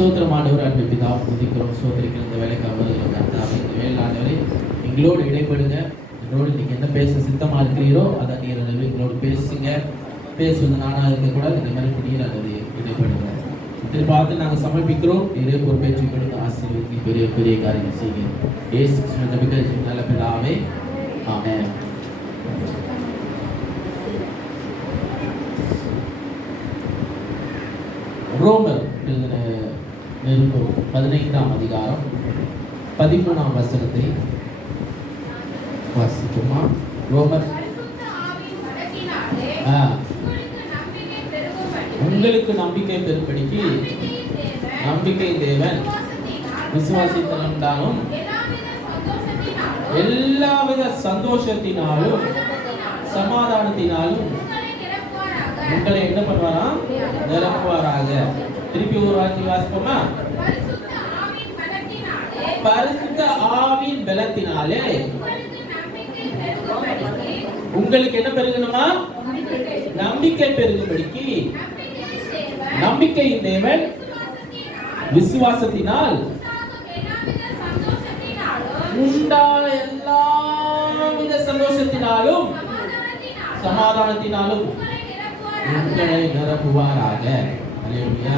ஸ்தோத்திரம் ஆண்டவர், அன்பு பிதா, துதிக்கிறோம், ஸ்தோத்திரிக்கிற இந்த வேலைக்கு அவர்கள் கர்த்தாவே, இந்த வேலை ஆண்டவரே எங்களோடு இடைப்படுங்க. எங்களோடு நீங்கள் என்ன பேச சித்தமாக இருக்கிறீரோ அதை நீர் எங்களோடு பேசுங்க. பேசுவது நானாக இருக்கக்கூடாது, இந்த மாதிரி நீர் அதை இடைப்படுங்க. இதை பார்த்து நாங்கள் சமர்ப்பிக்கிறோம். நிறைய பொறுப்பேற்றி கொடுங்க, ஆசீர்வதிக்கு பெரிய பெரிய காரியங்கள் செய்யுங்க. ஏசு நல்ல பிதாவே, ஆமென். ரோமர் எழுதின நிருபம் 15ஆம் அதிகாரம் 13ஆம் வசனத்தை வாசிக்குமா? ரோமர் உங்களுக்கு நம்பிக்கை பெரும்படிக்கு நம்பிக்கை தேவன் விசுவாசத்தினாலும் எல்லாவித சந்தோஷத்தினாலும் சமாதானத்தினாலும் உங்களை என்ன பண்ணுவாராம்? நிரப்புவாராக. திருப்பி ஒரு வார்த்தை வாசிப்போமா? பரிசுத்த ஆவியின் பலத்தினாலே உங்களுக்கு என்ன பெருகணுமா? நம்பிக்கை பெருகும்படிக்கு நம்பிக்கையின் தேவன் விசுவாசத்தினால் உண்டான எல்லாவித சந்தோஷத்தினாலும் சமாதானத்தினாலும் உங்களை நிரப்புவாராக. அல்லேலூயா.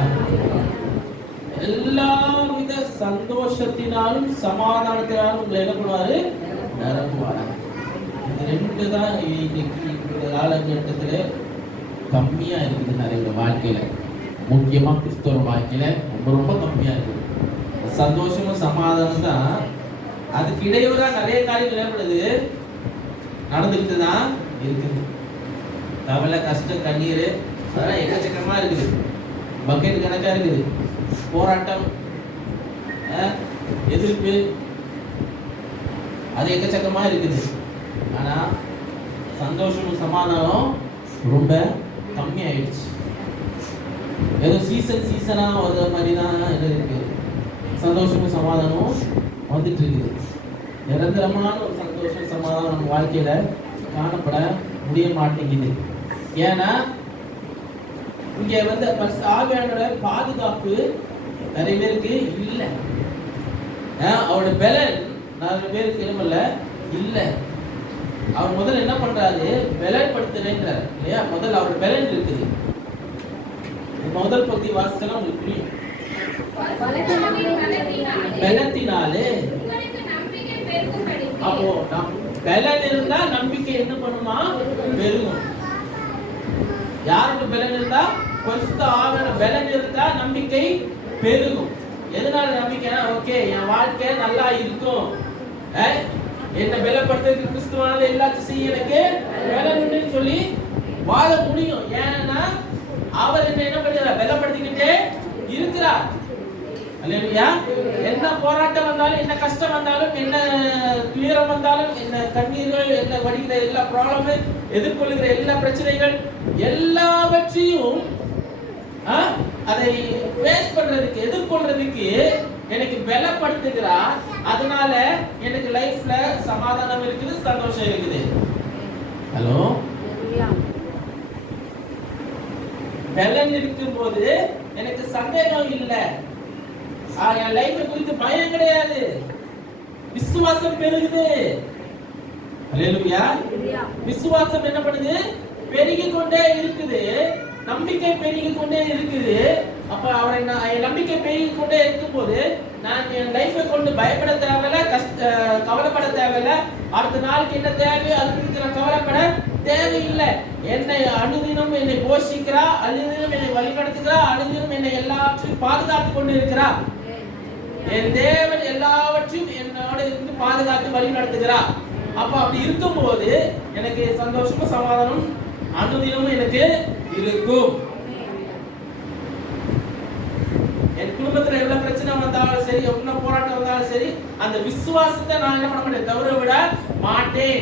எல்லாவித சந்தோஷத்தினாலும் சமாதானத்தினாலும் உங்களை என்ன பண்ணுவாரு? நிரப்புவாராக. இது ரெண்டு தான் இன்னைக்கு இந்த காலகட்டத்துல கம்மியா இருக்குது நிறைய வாழ்க்கையில, முக்கியமா கிறிஸ்தவ வாழ்க்கையில ரொம்ப ரொம்ப கம்மியா இருக்குது. சந்தோஷமும் சமாதானம் தான். அதுக்கு இடையூறா நிறைய காரியங்கள் ஏற்படுது, நடந்துக்கிட்டு தான் இருக்குது. கவலை, கஷ்டம், கண்ணீர் அதெல்லாம் எக்கச்சக்கமா இருக்குது, பக்கெட் கணக்கா இருக்குது. போராட்டம், எதிர்ப்பு, அது எக்கச்சக்கமா இருக்குது. ஆனா சந்தோஷமும் சமாதானம் ரொம்ப கம்மி ஆயிடுச்சு. ஏதோ சீசனா வர மாதிரி தான் இருக்கு. சந்தோஷமும் சமாதானமும் வந்துட்டு இருக்குது. நிரந்தரமான ஒரு சந்தோஷம் சமாதானம் நம்ம வாழ்க்கையில காணப்பட முடிய மாட்டேங்குது. ஏன்னா இங்க வந்து ஆவியானோட பாதுகாப்பு நிறைய பேருக்கு இல்லை. அவரோட பலன் நிறைய பேருக்கு இல்லை. அவர் முதல்ல என்ன பண்றாரு? பலப்படுத்துறேன்றார் இல்லையா? முதல்ல அவரோட பலன் இருக்குது. முதல் பகுதி வாசிச்சா உங்களுக்கு புரியும். பலத்தினாலே, அப்போ பலன் இருந்தா நம்பிக்கை என்ன பண்ணுமா? பெருகும். யாருக்கு பலன் இருந்தா? பரிசுத்த ஆவியான பலன் இருந்தா நம்பிக்கை பெருகும். எதனால நம்பிக்கை? ஓகே, என் வாழ்க்கை நல்லா இருக்கும், என்ன பலப்படுத்துறதுக்கு கிறிஸ்துவால எல்லாத்தையும் செய்ய எனக்கு பலன்னு சொல்லி வாழ முடியும். ஏன்னா அவர் என்ன பண்ணுறார்? பலப்படுத்திக்கிட்டே இருக்கிறார். அல்லேலூயா. என்ன போராட்டம் வந்தாலும், என்ன கஷ்டம் வந்தாலும், என்ன துயரம் வந்தாலும், என்ன கண்ணீர்கள், என்ன வடிகிற எல்லா ப்ராப்ளம், எதிர்கொள்ளுகிற எல்லா பிரச்சனைகள் எல்லாவற்றையும் அதை ஃபேஸ் பண்றதுக்கு, எதிர்கொள்றதுக்கு எனக்கு பலப்படுத்துகிறார். அதனால எனக்கு லைஃப்ல சமாதானம் இருக்குது, சந்தோஷம் இருக்குது. ஹலோ, பலன் இருக்கும்போது எனக்கு சந்தேகம் இல்லை, என் லைஃப் குறித்து பயம் கிடையாது, விசுவாசம் பெருகுது. அல்லேலூயா. விசுவாசம் என்ன பண்ணுது? பெருகிக் கொண்டே இருக்குது, நம்பிக்கை பெருகிக் கொண்டே இருக்குது. அப்ப அவரை நம்பிக்கை பெருகிக் கொண்டே இருக்கும்போது நான் என் லைஃபை கொண்டு பயப்பட தேவையில்ல, கவலைப்பட தேவையில்லை. அடுத்த நாளுக்கு என்ன தேவையோ அது குறித்து நான் கவலைப்பட தேவையில்லை. என்னை அனுதினம் என்னை போஷிக்கிறா, அனுதினம் என்னை வழிநடத்துகிறா, அனுதினம் என்னை எல்லாவற்றையும் பாதுகாத்து கொண்டு இருக்கிறா. என் தேவன் எல்லாவற்றையும் என்னோட இருந்து பாதுகாத்து வழி நடத்துகிறா. அப்ப அப்படி இருக்கும்போது எனக்கு சந்தோஷமும் சமாதானம் அனுதினமும் எனக்கு இருக்கும். என் குடும்பத்துல எவ்வளவு பிரச்சனை வந்தாலும் சரி, எவ்வளவு போராட்டம் வந்தாலும் சரி, அந்த விசுவாசத்தை நான் என்ன பண்ண மாட்டேன்? தவற விட மாட்டேன்.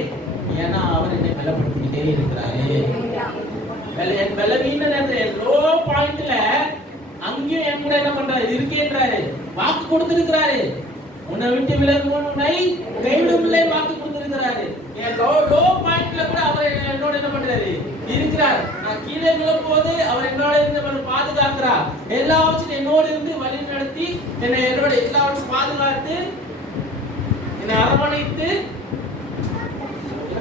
ஏன்னா அவர் என்னை பலப்படுத்திக்கிட்டே இருக்கிறாரு. என் பலவீன நேரத்தில் லோ பாயிண்ட்ல அங்கேயும் என் கூட என்ன பண்றாரு? இருக்கேன்றாரு, வாக்கு கொடுத்திருக்கிறாரு. உன்னை விட்டு விலகுவோம், உன்னை கைவிடும் இல்லை வாக்கு கொடுத்திருக்கிறாரு. என் லோ பாயிண்ட்ல கூட அவர் என்னோட என்ன பண்றாரு? இருக்கிறார். நான் கீழே விழும்போது அவர் என்னோட இருந்து பாதுகாக்கிறார். எல்லாவற்றையும் என்னோடு இருந்து வழி நடத்தி என்னை என்னோட எல்லாவற்றையும் பாதுகாத்து என்னை அரவணைத்து.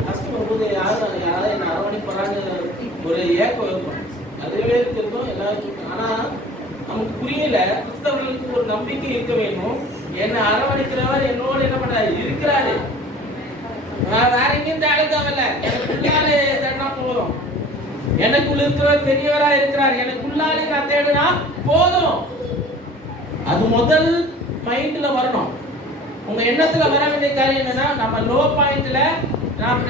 கஷ்டம் வரும்போது யாராவது என்ன அரவணைப்பாங்க ஒரு ஏக்கம் இருக்கும். அதுவே இருக்கும் எல்லாருக்கும். ஆனா நமக்கு புரியல. கிறிஸ்தவர்களுக்கு ஒரு நம்பிக்கை இருக்க வேணும். என்னை அரவணைக்கிறவர் என்னோடு என்ன பண்றாரு? இருக்கிறாரு. வேற எங்கேயும் தேட தேவையில்ல. எனக்குள்ளாலே தேடினா போதும். எனக்குள்ள இருக்கிறவர் பெரியவரா இருக்கிறார். எனக்குள்ளாலே நான் தேடினா போதும். அது முதல் மைண்ட்ல வரணும். உங்க எண்ணத்துல வர வேண்டிய காரியம் என்னன்னா, நம்ம லோ பாயிண்ட்ல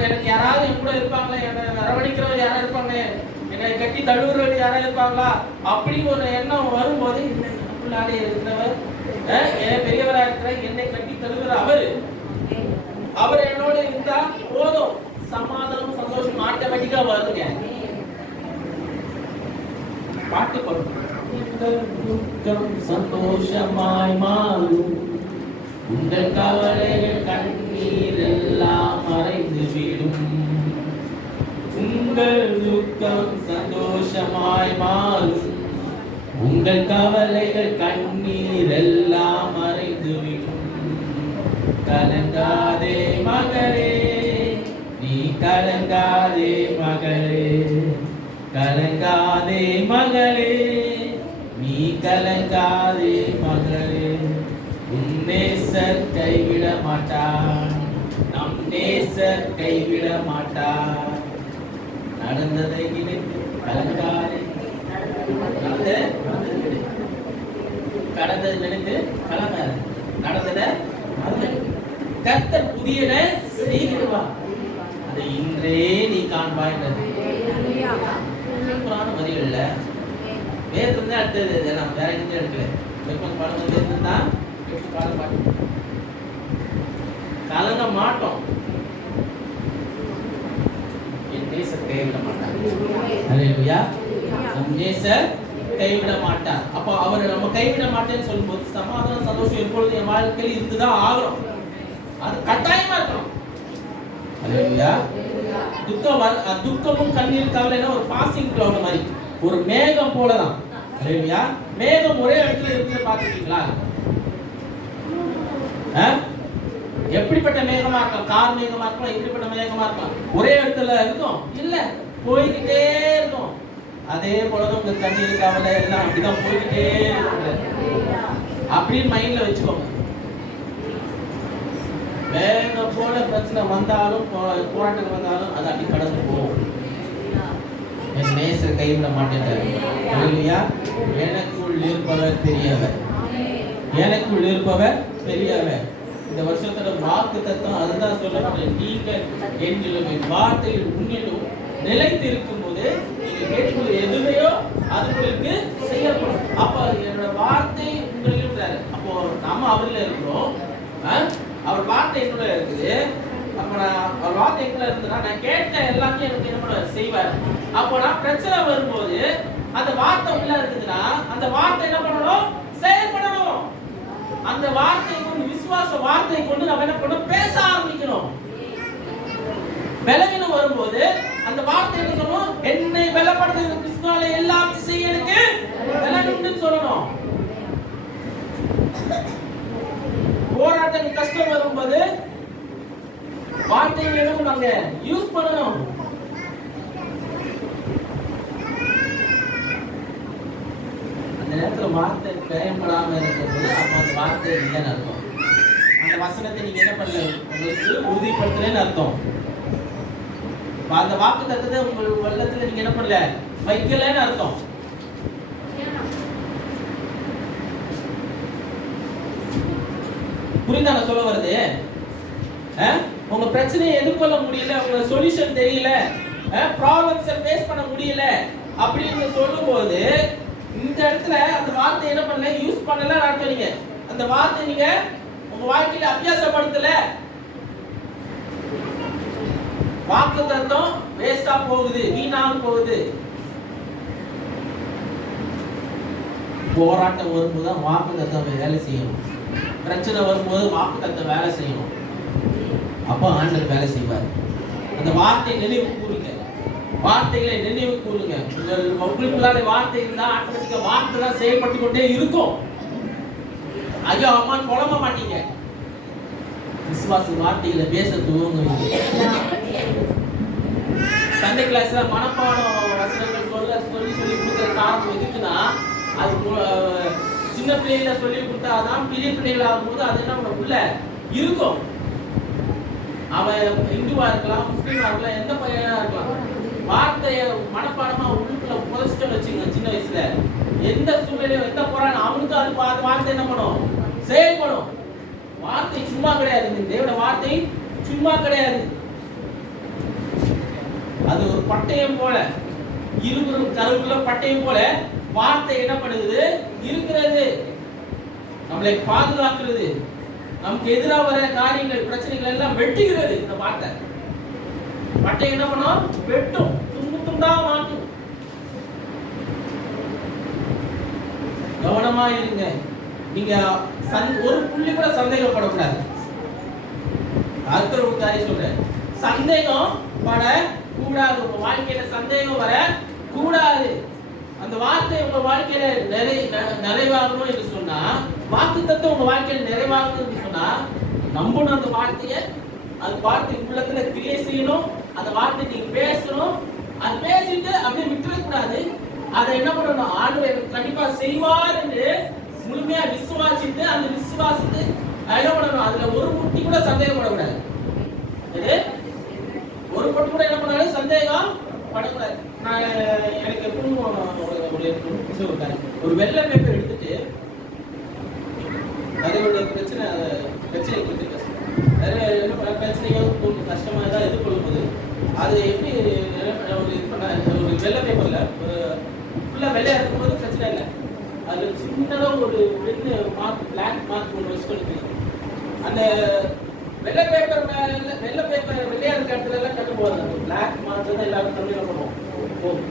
எனக்கு யாராவது என் கூட இருப்பாங்களா, என்னை அரவணைக்கிறவர் யாராவது இருப்பாங்க, என்னை கட்டி தழுவுறவர் யாராவது இருப்பாங்களா அப்படின்னு ஒரு எண்ணம் வரும்போது, எனக்குள்ளாலே இருக்கிறவர் பெரியவரா இருக்கிற என்னை கட்டி தழுவுற அவர் என்னோட இருந்தா போதும். சமாதானம் சந்தோஷம் ஆட்டோமேட்டிக்கா வருதுங்க. பாட்டு பாடும். சந்தோஷமாய் மாறும் உங்கள் கவலைகள் கண்ணீர் எல்லாம் மறைந்து விடும். உங்கள் துக்கம் சந்தோஷமாய் மாறும் உங்கள் கவலைகள் கண்ணீர் எல்லாம் மறைந்து விடும். கலங்காதே மகளே, நீ கலங்காதே மகளே, கலங்காதே மகளே, நீ கலங்காதே மகளே. உன் நேசர் கைவிட மாட்டார், நம் நேசர் கைவிட மாட்டார். நடந்ததை நினைத்து கலங்காதே, கடந்ததை நினைத்து கலங்காதே, நடந்ததை கர்த்தர் புதியன செய்கிறவா, அதை இன்றே நீ காண்பாய். வரிகள்ல வேற இருந்தா அடுத்தது வேற எங்க எடுக்கல. பாடம் இருந்தா பாடம் பாட்டு கலங்க மாட்டோம். என் நேசர் கைவிட மாட்டார். அல்லேலூயா. நம் நேசர் கைவிட மாட்டார். அப்போ அவர் நம்ம கைவிட மாட்டேன்னு சொல்லும்போது சமாதானம் சந்தோஷம் எப்பொழுது என் வாழ்க்கையில் இருந்துதான் ஆகணும். அது கட்டாயமா இருக்கணும். அல்லேலூயா. துக்கமும் கண்ணீர் கவலைனா ஒரு பாசிங் கிளவுட் மாதிரி, ஒரு மேகம் போலதான். அல்லேலூயா. மேகம் ஒரே இடத்துல இருக்கு பாத்துக்கீங்களா? எப்படிப்பட்ட மேகமா இருக்கலாம்? கார் மேகமா இருக்கலாம், எப்படிப்பட்ட மேகமா இருக்கலாம்? ஒரே இடத்துல இருக்கும் இல்ல, போய்கிட்டே இருக்கும். அதே போலதான் உங்க கண்ணீர் கவலை எல்லாம் அப்படிதான் போய்கிட்டே இருக்கு அப்படின்னு மைண்ட்ல வச்சுக்கோங்க. வேக போல பிரச்சனை வந்தாலும் போராட்டம் வந்தாலும் அது அப்படி கடந்து போகும். என் நேசர் கைவிட மாட்டேன். எனக்குள் இருப்பவர் பெரியவர், எனக்குள் இருப்பவர் பெரியவர். இந்த வருஷத்தோட வாக்கு தத்துவம் அதுதான் சொல்லப்பட்டது. நீங்கள் என்னிலும் என் வார்த்தையில் உன்னிலும் நிலைத்து இருக்கும் போது நீங்க கேட்கும் எதுவையோ அது உங்களுக்கு செய்யப்படும். அப்ப என்னோட வார்த்தை உங்களில் இருக்கிறாரு. அப்போ நாம அவர்ல இருக்கிறோம், அவர் வார்த்தை என்னோட இருக்குது. அப்ப நான் அவர் வார்த்தை எங்க இருந்ததுன்னா நான் கேட்ட எல்லாத்தையும் எனக்கு என்ன பண்ணுவார்? செய்வார். அப்போ நான் பிரச்சனை வரும்போது அந்த வார்த்தை உள்ள இருக்குதுன்னா அந்த வார்த்தை என்ன பண்ணணும்? செயல்படணும். அந்த வார்த்தை கொண்டு, விசுவாச வார்த்தை கொண்டு நம்ம என்ன பண்ணணும்? பேச ஆரம்பிக்கணும். பலவீனம் வரும்போது அந்த வார்த்தை என்ன சொல்லணும்? என்னை பலப்படுத்துகிற கிறிஸ்துவாலே எல்லாத்தையும் செய்ய எனக்கு பலன் உண்டுன்னு சொல்லணும். போராட்டம் கஷ்டம் வரும்போது வார்த்தைகள் என்ன நாங்க யூஸ் பண்ணணும். அந்த நேரத்துல வார்த்தை பயன்படாம இருக்கும்போது அப்ப அந்த வார்த்தை இல்லைன்னு அர்த்தம். அந்த வசனத்தை நீங்க என்ன பண்ணல? உங்களுக்கு உறுதிப்படுத்தலன்னு அர்த்தம். அந்த வாக்கு தத்துவத்தை உங்க உள்ளத்துல நீங்க என்ன பண்ணல? வைக்கலன்னு அர்த்தம். புரியுதா நான் சொல்ல வருது? உங்க பிரச்சனையை எதிர்கொள்ள முடியல, உங்க சொல்யூஷன் தெரியல, ப்ராப்ளம்ஸை ஃபேஸ் பண்ண முடியல அப்படின்னு சொல்லும்போது இந்த இடத்துல அந்த வார்த்தை என்ன பண்ணல? யூஸ் பண்ணல அர்த்தம். நீங்க அந்த வார்த்தை நீங்க உங்க வாழ்க்கையில அபியாசப்படுத்தல, வாக்கு தத்துவம் வேஸ்டா போகுது, வீணாக போகுது. போராட்டம் வரும்போது தான் வாக்கு தத்துவம் வேலை செய்யணும். பிரச்சனை வரும்போது வாக்கு தத்துவம் வேலை செய்யணும். அப்போ ஆண்டவர் வேலை செய்வார். அந்த வார்த்தை நினைவு கூறுங்க. வார்த்தைகளை நினைவு கூறுங்க. உங்களுக்குள்ளான வார்த்தை இருந்தா ஆட்டோமேட்டிக்கா வார்த்தை தான் செயல்பட்டு கொண்டே இருக்கும். ஐயோ அம்மான்னு புலம்ப மாட்டீங்க. விசுவாச வார்த்தைகளை பேச துவங்குவீங்க. சண்டே கிளாஸ்ல மனப்பாடம் வசனங்கள் சொல்லி கொடுக்குற காரணம் எதுக்குன்னா, அது சின்ன பிள்ளைகளை சொல்லி கொடுத்தாதான் பெரிய பிள்ளைகள் ஆகும்போது அது என்ன உள்ள இருக்கும். அவன் இந்துவா இருக்கலாம், முஸ்லீமா இருக்கலாம், எந்த பையனா இருக்கலாம், வார்த்தைய மனப்பாடமா உள்ளுக்குள்ள புதைச்சிட்டு வச்சுங்க. சின்ன வயசுல எந்த சூழ்நிலையும் எந்த போறான்னு அவனுக்கு அது வார்த்தை என்ன பண்ணும், செயல்படும். வார்த்தை சும்மா கிடையாது. தேவனுடைய வார்த்தை சும்மா கிடையாது. அது ஒரு பட்டயம் போல, இருவரும் கருவுக்குள்ள பட்டயம் போல வார்த்தை என்ன பண்ணுது இருக்கிறது. நம்மளை பாதுகாக்கிறது, நமக்கு எதிராக வர காரியங்கள் பிரச்சனைகள் எல்லாம் வெட்டுகிறது. இந்த வார்த்தை பட்டயம் என்ன பண்ணும், வெட்டும், துண்டு துண்டா மாட்டும். கவனமா இருங்க. நீங்க ஒரு புள்ளி கூட சந்தேகப்படக்கூடாது. அடுத்த ஒரு காரியம் சொல்றேன், சந்தேகம் பட கூடாது. உங்க வாழ்க்கையில சந்தேகம் வர கூடாது. அந்த வார்த்தை உங்க வாழ்க்கையில நிறைவாகணும் என்று சொன்னா, வாக்குத்தத்தம் உங்க வாழ்க்கையில நிறைவாகணும் என்று சொன்னா, நம்பணும் அந்த வார்த்தையை. அந்த வார்த்தை உள்ளத்துல கிரியை செய்யணும். அந்த வார்த்தை நீங்க பேசணும். அது பேசிட்டு அப்படியே விட்டுற கூடாது. அதை என்ன பண்ணணும், ஆண்டவர் கண்டிப்பா செய்வார் என்று முழுமையா விசுவாசித்து, அந்த விசுவாசத்தை என்ன பண்ணணும், அதுல ஒரு முட்டி கூட சந்தேகப்படக்கூடாது. ஒரு பொட்டு கூட என்ன பண்ணாலும் சந்தேகம் படக்கூடாது. நான் எனக்கு எப்பவும் ஒரு வெள்ளை பேப்பர் எடுத்துட்டு அதோட பிரச்சனை பிரச்சனையோ கஷ்டமா தான் எதிர்கொள்ளும் போது அது எப்படி ஒரு வெள்ளை பேப்பர்ல ஒரு ஃபுல்லா வெள்ளையா இருக்கும்போது பிரச்சனை இல்லை. அது சின்னதாக ஒரு பெண்ணு மார்க், பிளாக் மார்க் ஒன்று வச்சுக்கொண்டு அந்த வெள்ளை பேப்பர் வெள்ளையா இருக்க இடத்துல எல்லாம் கட்டு போகாது. அந்த பிளாக் மார்க் தான் எல்லாரும் தமிழ்ல பண்ணுவோம்.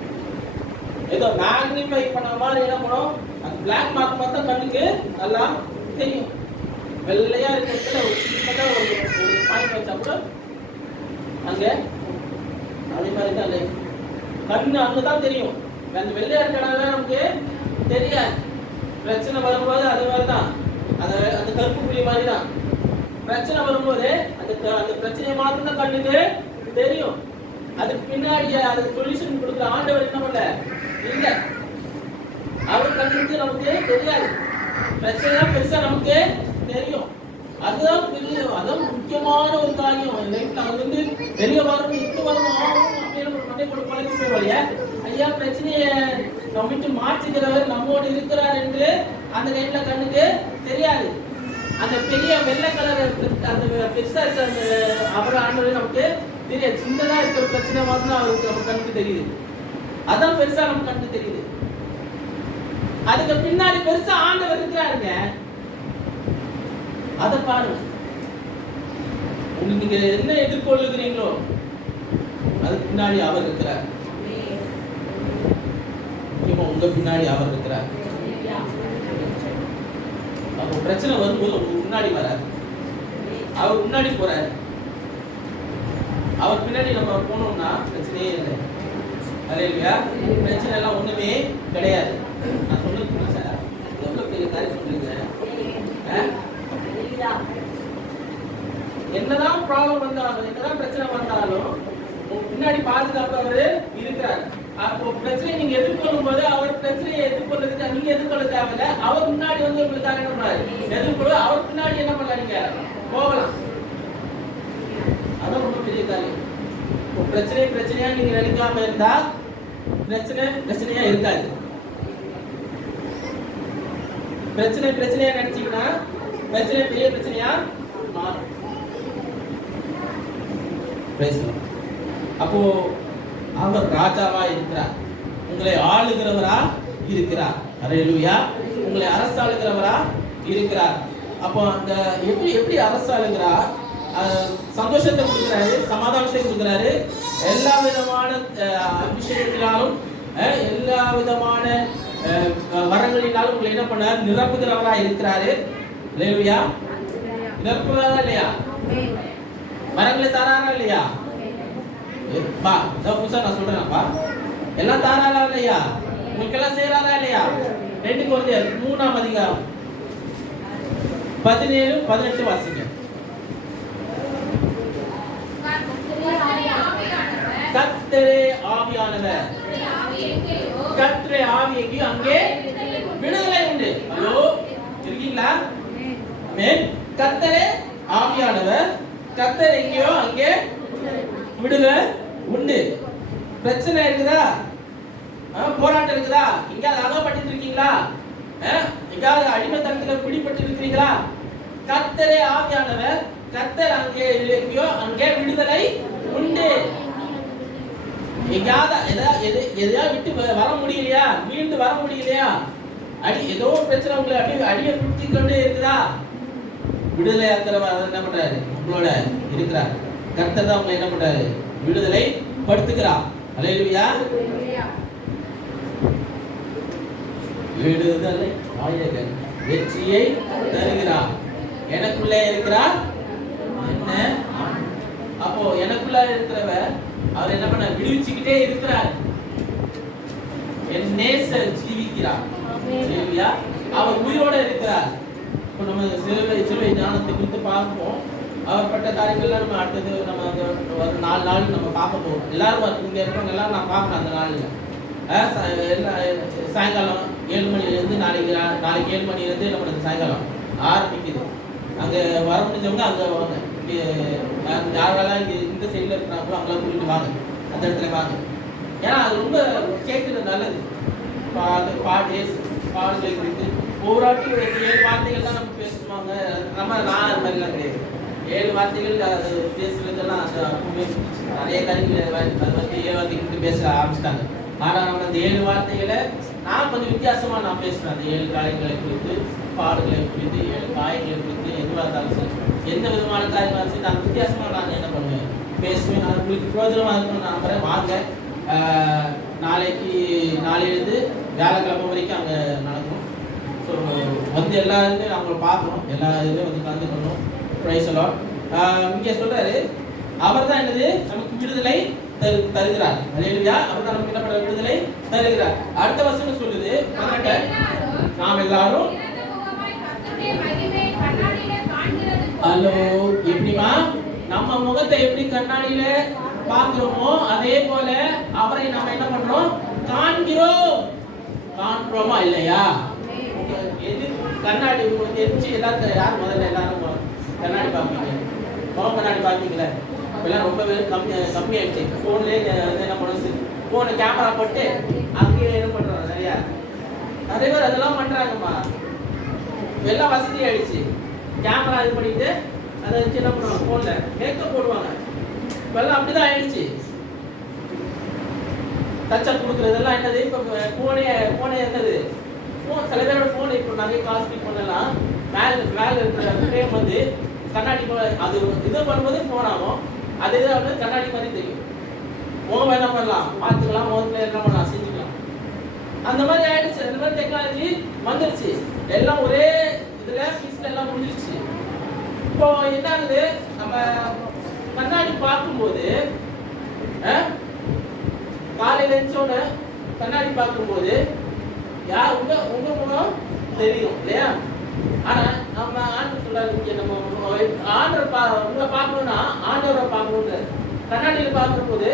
ஏதோ மேக்னிஃபை பண்ண மாதிரி என்ன பண்ணும், அந்த பிளாக் மார்க் பார்த்தா கண்ணுக்கு நல்லா தெரியும். வெள்ளையா இருக்கிற இடத்துல ஒரு சின்னதா ஒரு பாயிண்ட் வச்சா கூட அங்க அதே மாதிரி தான் லைஃப். கண்ணு அங்கதான் தெரியும். அந்த வெள்ளையா இருக்கிறனால நமக்கு தெரியாது. பிரச்சனை வரும்போது அது மாதிரிதான், அந்த கருப்பு புள்ளி மாதிரி தான். பிரச்சனை வரும்போது அந்த பிரச்சனையை மாத்திரம் தான் கண்ணுக்கு தெரியும். அதுக்கு பின்னாடி அதுக்கு சொல்யூஷன் கொடுக்குற ஆண்டவர் என்ன பண்ணல இல்ல, அவர் கண்ணுக்கு நமக்கு தெரியாது. பிரச்சனை தான் பெருசா நமக்கு தெரியும். அதுதான் பெரிய, அதான் முக்கியமான ஒரு காரியம் லைஃப்ல. அது வந்து வெளியே வரணும், இட்டு வரணும், அப்படின்னு மண்டை போட்டு பழக்கி போய் வழிய ஐயா பிரச்சனையை நம்மிட்டு மாற்றுகிறவர் நம்மோடு இருக்கிறார் என்று அந்த டைம்ல கண்ணுக்கு தெரியாது. அந்த பெரிய வெள்ளை கலர் அந்த பெருசா இருக்க அந்த அவர் ஆண்டவர் நமக்கு தெரியாது. சின்னதா இருக்கிற பிரச்சனை மாதிரி அவருக்கு நம்ம கண்ணுக்கு தெரியுது. அதான் பெருசா நம்ம கண்ணுக்கு தெரியுது. அதுக்கு பின்னாடி பெருசா ஆண்டவர் இருக்கிறாருங்க. அதை பாருங்க. நீங்க என்ன எதிர்கொள்ளுகிறீங்களோ அதுக்கு பின்னாடி அவர் இருக்கிறார். முக்கியமா உங்க பின்னாடி அவர் இருக்கிறார். அப்போ பிரச்சனை வரும்போது உங்களுக்கு முன்னாடி வராது, அவர் முன்னாடி போறாரு. அவர் பின்னாடி நம்ம போனோம்னா பிரச்சனையே இல்லை. இல்லையா? பிரச்சனை எல்லாம் ஒண்ணுமே கிடையாது. நான் சொல்லுங்க சார், எவ்வளவு பெரிய காரியம் சொல்றீங்க. என்னதான் ப்ராப்ளம் வந்தாலும், என்னதான் பிரச்சனை வந்தாலும் முன்னாடி பாதுகாப்பு அவரு இருக்கிறார். அப்போ பிரச்சனை நீங்க எதிர்கொள்ளும் போது அவர் பிரச்சனையை எதிர்கொள்றதுக்கு நீங்க எதிர்கொள்ள தேவையில்ல. அவர் முன்னாடி வந்து உங்களுக்காக என்ன பண்ணாரு, எதிர்கொள்ள அவர் பின்னாடி என்ன பண்ணாருங்க போகலாம். அதான் ரொம்ப பெரிய காரியம். பிரச்சனையா நீங்க நினைக்காம இருந்தா பிரச்சனையா இருக்காது. பிரச்சனையா நினைச்சீங்கன்னா பிரச்சனை பெரிய பிரச்சனையா மாறும். அப்போ அவர் ராஜாவா இருக்கிறார், உங்களை ஆளுகிறவரா இருக்கிறார். அல்லேலூயா. உங்களை அரசாளுகிறவரா இருக்கிறார். அப்போ அந்த எப்படி அரசாளுகிறார், சந்தோஷத்தை கொடுக்கிறாரு, சமாதானத்தை கொடுக்கிறாரு. எல்லா விதமான விஷயத்தினாலும் எல்லா விதமான வரங்களினாலும் உங்களை என்ன பண்ணார், நிரப்புகிறவரா இருக்கிறாரு. அல்லேலூயா. நிரப்புகிறாரா இல்லையா? வரங்களை தராரா இல்லையா? பா புதுசா நான் சொல்றேன்ப்பா. எல்லாம் தாராளா இல்லையா? உங்களுக்கு எல்லாம் செய்யறாரா இல்லையா? 2 கொரிந்தியர் 3ஆம் அதிகாரம் 17 18 வாசிங்க. கர்த்தரே ஆவியானவர், கர்த்தரே ஆவி எங்கேயோ அங்கே விடுதலை உண்டு. ஹலோ, இருக்கீங்களா? ஆமென். கர்த்தரே ஆவியானவர், கர்த்தர் எங்கேயோ அங்கே விடுதலை உண்டு. பிரச்சனை இருக்குதா? போராட்டம் இருக்குதா? எங்கேயாவது அகப்பட்டு இருக்கீங்களா? எங்கேயாவது அடிமைத்தனத்துல பிடிபட்டு இருக்கிறீங்களா? கர்த்தரே ஆவியானவர், கர்த்தர் அங்கே எங்கேயோ அங்கே விடுதலை உண்டு. எதையா விட்டு வர முடியலையா? மீண்டு வர முடியலையா? ஏதோ பிரச்சனை உங்களை அடியை குத்தி கொண்டே இருக்குதா? விடுதலை ஆக்கிறவர் என்ன பண்றாரு? உங்களோட இருக்கிறார். கர்த்தர் தான் உங்களை என்ன பண்றாரு? விடுதலை படுத்துக்கிறார். அல்லேலூயா. விடுதலை நாயகன் வெற்றியை தருகிறார். எனக்குள்ளே இருக்கிறார். என்ன? அப்போ எனக்குள்ள இருக்கிறவர் அவர் என்ன பண்ண? விடுவிச்சுக்கிட்டே இருக்கிறார். என் நேசர் ஜீவிக்கிறார். அல்லேலூயா. அவர் உயிரோட இருக்கிறார். இப்போ நம்ம சிலுவை ஞானத்தை குறித்து பார்ப்போம். அவர் பட்ட காரியங்கள்லாம் நம்ம அடுத்தது நம்ம ஒரு 4 நாள் நம்ம பார்க்க போறோம். எல்லாரும் இங்க இருக்கிறவங்க எல்லாம் நான் பார்க்கணும் அந்த நாள்ல. சாயங்காலம் 7 மணிலேருந்து நாளைக்கு 7 மணிலேருந்து நம்மளுக்கு சாயங்காலம் ஆரம்பிக்குது. அங்கே வர முடிஞ்சவங்க அங்கே வாங்க. யாரெல்லாம் இங்கே இந்த சைடில் இருக்கிறாங்களோ அவங்களாம் கூட்டிட்டு வாங்க, அந்த இடத்துல வாங்க. ஏன்னா அது ரொம்ப கேட்குறது நல்லது. பாடுகளை குறித்து ஒவ்வொரு வாட்டி 7 வார்த்தைகள் தான் நம்ம பேசுவாங்க. நான் அது மாதிரிலாம் கிடையாது. 7 வார்த்தைகள் அது பேசுறதெல்லாம் அது அப்பவுமே நிறைய காரியங்கள் அது வந்து 7 வார்த்தைகள் பேச ஆரம்பிச்சிட்டாங்க. ஆனால் நம்ம அந்த 7 வார்த்தைகளை நான் கொஞ்சம் வித்தியாசமாக நான் பேசுவேன். அந்த 7 காரியங்களை குறித்து, பாடுகளை குறித்து, 7 காயங்களை குறித்து, எதுவாக இருந்தாலும் சரி, எந்த விதமான காரியங்களும் சரி, நான் வித்தியாசமாக நான் என்ன பண்ணுவேன், பேசுவேன். நான் உங்களுக்கு பிரோஜனமாக இருக்கணும்னு நான் நம்புறேன். வாங்க, நாளையிலிருந்து வியாழக்கிழமை வரைக்கும் அங்கே நடக்கும். ஸோ வந்து எல்லாருமே அவங்கள பார்க்கணும், எல்லா இதுலேயும் வந்து கலந்துக்கணும். ப்ரைஸ் எல்லாம் இங்கே சொல்றாரு, அவர் தான் என்னது நமக்கு விடுதலை தருகிறார். அல்லேலூயா. அவர் தான் நமக்கு என்ன பண்ற? விடுதலை தருகிறார். அடுத்த வசனம் சொல்லுது 18, நாம் எல்லாரும் ஹலோ எப்படிமா நம்ம முகத்தை எப்படி கண்ணாடியில பார்க்கிறோமோ அதே போல அவரை நாம என்ன பண்றோம்? காண்கிறோமா இல்லையா? எது கண்ணாடி தெரிஞ்சு எல்லாரும் யார் முதல்ல எல்லாரும் கண்ணாடி பார்ப்பீங்க? முகம் கண்ணாடி பார்ப்பீங்களா? இப்பெல்லாம் ரொம்ப பேர் கம்மியாயிடுச்சு. ஃபோன்லேயே என்ன பண்ணுது? ஃபோனு கேமரா போட்டு அங்கேயே என்ன பண்ணுறோம்? நிறைய பேர் அதெல்லாம் பண்ணுறாங்கம்மா. எல்லாம் வசதி ஆயிடுச்சு. கேமரா இது பண்ணிட்டு அதை வச்சு என்ன பண்ணுவாங்க? ஃபோனில் மேக்கப் போடுவாங்க. இப்பெல்லாம் அப்படிதான் ஆயிடுச்சு. டச்சப் கொடுக்குறதெல்லாம் என்னது? இப்போ ஃபோனே என்னது? ஃபோன் சில பேரோட ஃபோன் இப்போ நிறைய காஸ்ட்லி ஃபோனெல்லாம் மேலே இருக்கிற ஃப்ரேம் வந்து கண்ணாடி அது இது பண்ணும்போது ஃபோன் ஆகும். அது வந்து கண்ணாடி மாதிரி தெரியும். முகம் என்ன பண்ணலாம்? பார்த்துக்கலாம், முகத்தில் என்ன பண்ணலாம்? செஞ்சுக்கலாம். அந்த மாதிரி ஆயிடுச்சு. அந்த மாதிரி டெக்னாலஜி வந்துருச்சு. எல்லாம் ஒரே இதில் பீஸில் எல்லாம் முடிஞ்சிருச்சு. இப்போ என்ன ஆகுது? நம்ம கண்ணாடி பார்க்கும்போது காலையில் எழுந்தோட கண்ணாடி பார்க்கும்போது யார் உங்க முகம் தெரியும் இல்லையா? ஆனா நம்ம ஆண்டவர் சொல்றாரு, நம்ம உங்களை பார்க்கணும்னா ஆண்டவரை பார்க்கணுன்ற கண்ணாடியில் பார்க்கும் போது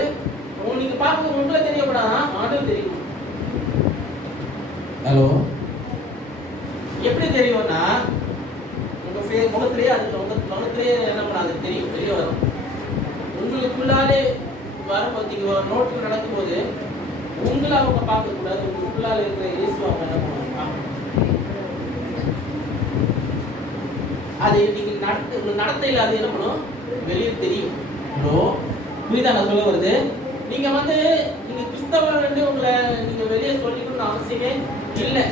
நீங்க பார்க்கறது உங்களை தெரியக்கூடாதா? ஆண்டவர் தெரியும். ஹலோ, எப்படி தெரியும்னா உங்க முகத்திலேயே அது முகத்திலேயே என்ன பண்ணாது தெரியும், வெளியே வரும். உங்களுக்குள்ளாலே வரும்போது நோட்டில் நடக்கும்போது உங்களை அவங்க பார்க்க கூடாது. உங்களுக்குள்ளால இருக்கிற இயேசு அவங்க என்ன பண்ணுவாங்க? அது நீங்க நடத்தையில் அது என்ன பண்ணும்? வெளியே தெரியும். ஹலோ, புரியுதா நான் சொல்ல வருது? நீங்க கிறிஸ்தவன் உங்களை நீங்க வெளியே சொல்லிக்கணும்னு அவசியமே இல்லை.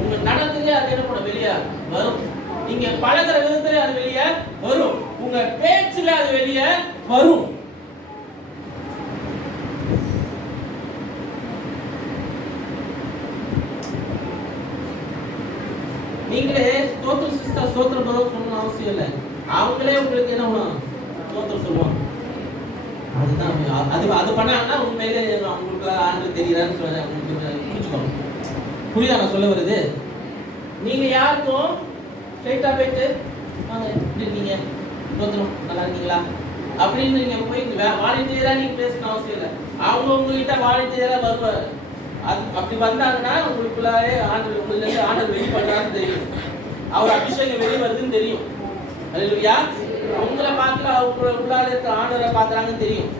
உங்க நடத்திலே அது என்ன பண்ணும்? வெளியே வரும். நீங்க பழகிற விதத்திலே அது வெளியே வரும். உங்க பேச்சுல அது வெளியே வரும். நீங்களே ஸ்தோத்திரம் சிஸ்டர் ஸ்தோத்திரம் சொல்லணும்னு அவசியம் இல்லை. அவங்களே உங்களுக்கு என்ன ஸ்தோத்திரம் சொல்லுவாங்க. அதுதான் அது பண்ணாங்கன்னா உண்மையிலே அவங்களுக்கு ஆண்டு தெரியுறான்னு சொல்ல உங்களுக்கு புரிஞ்சுக்கணும். புரியுதா நான் சொல்ல வருது? நீங்க யாருக்கும் ஸ்ட்ரைட்டா போயிட்டு வாங்க எப்படி இருக்கீங்க, தோத்துரும் நல்லா இருக்கீங்களா அப்படின்னு நீங்க போய் வாலண்டியரா நீங்க பேசணும் அவசியம் இல்லை. அவங்க உங்ககிட்ட வாலண்டியரா வருவார். அது அப்படி வந்தாங்கன்னா உங்களுக்குள்ளாரே ஆண்டு உள்ள இருந்து ஆண்டு வெளிப்படுறான்னு தெரியும், அவர் அபிஷேகம் வெளியே வருதுன்னு தெரியும். அல்லேலூயா. உங்களை பார்க்கல அவங்க உள்ளார இருக்க ஆண்டவரை பார்க்கறாங்கன்னு தெரியும்,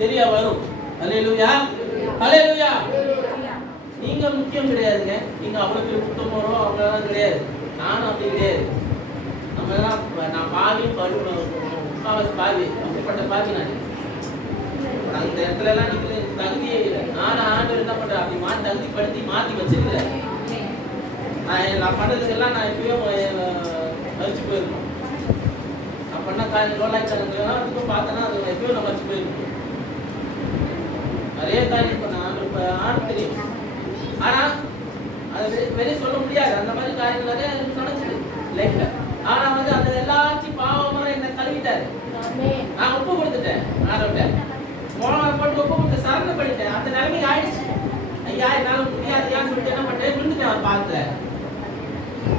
தெரிய வரும். அல்லேலூயா, அல்லேலூயா. நீங்க முக்கியம் கிடையாதுங்க. நீங்க அவ்வளவு குத்தம் போறோம் அவங்களாம் கிடையாது. நானும் அப்படி கிடையாது. நம்ம எல்லாம் நான் பாவி முக்காவாசி பாவி, அப்படிப்பட்ட பாவி நான். அந்த இடத்துல எல்லாம் நீங்க தகுதியே இல்லை. நானும் ஆண்டவர் என்ன பண்றேன் அப்படி தகுதிப்படுத்தி மாத்தி வச்சிருக்கிறேன். நான் பண்ணதுக்கெல்லாம் நான் எப்பயோ மதிச்சு போயிருக்கோம். நான் பண்ண காரியம் லோலாய்க்காரங்கெல்லாம் அதுக்கும் பார்த்தேன்னா அது எப்பயோ நான் மதிச்சு போயிருக்கோம். நிறைய காரியம் பண்ண இப்போ ஆண்டு தெரியும். ஆனா அது வெளியே சொல்ல முடியாது. அந்த மாதிரி காரியங்கள் நிறைய நடக்குது லைஃப்ல. ஆனா வந்து அந்த எல்லாத்தையும் பாவமா என்ன கழுவிட்டாரு. நான் ஒப்பு கொடுத்துட்டேன். ஆண்டவர்கிட்ட போட்டு ஒப்பு கொடுத்து சரண பண்ணிட்டேன். அந்த நிலைமை ஆயிடுச்சு. ஐயா என்னால முடியாதையான்னு சொல்லிட்டு என்ன பண்ணேன், விழுந்துட்டேன் அவர் பாத்துல.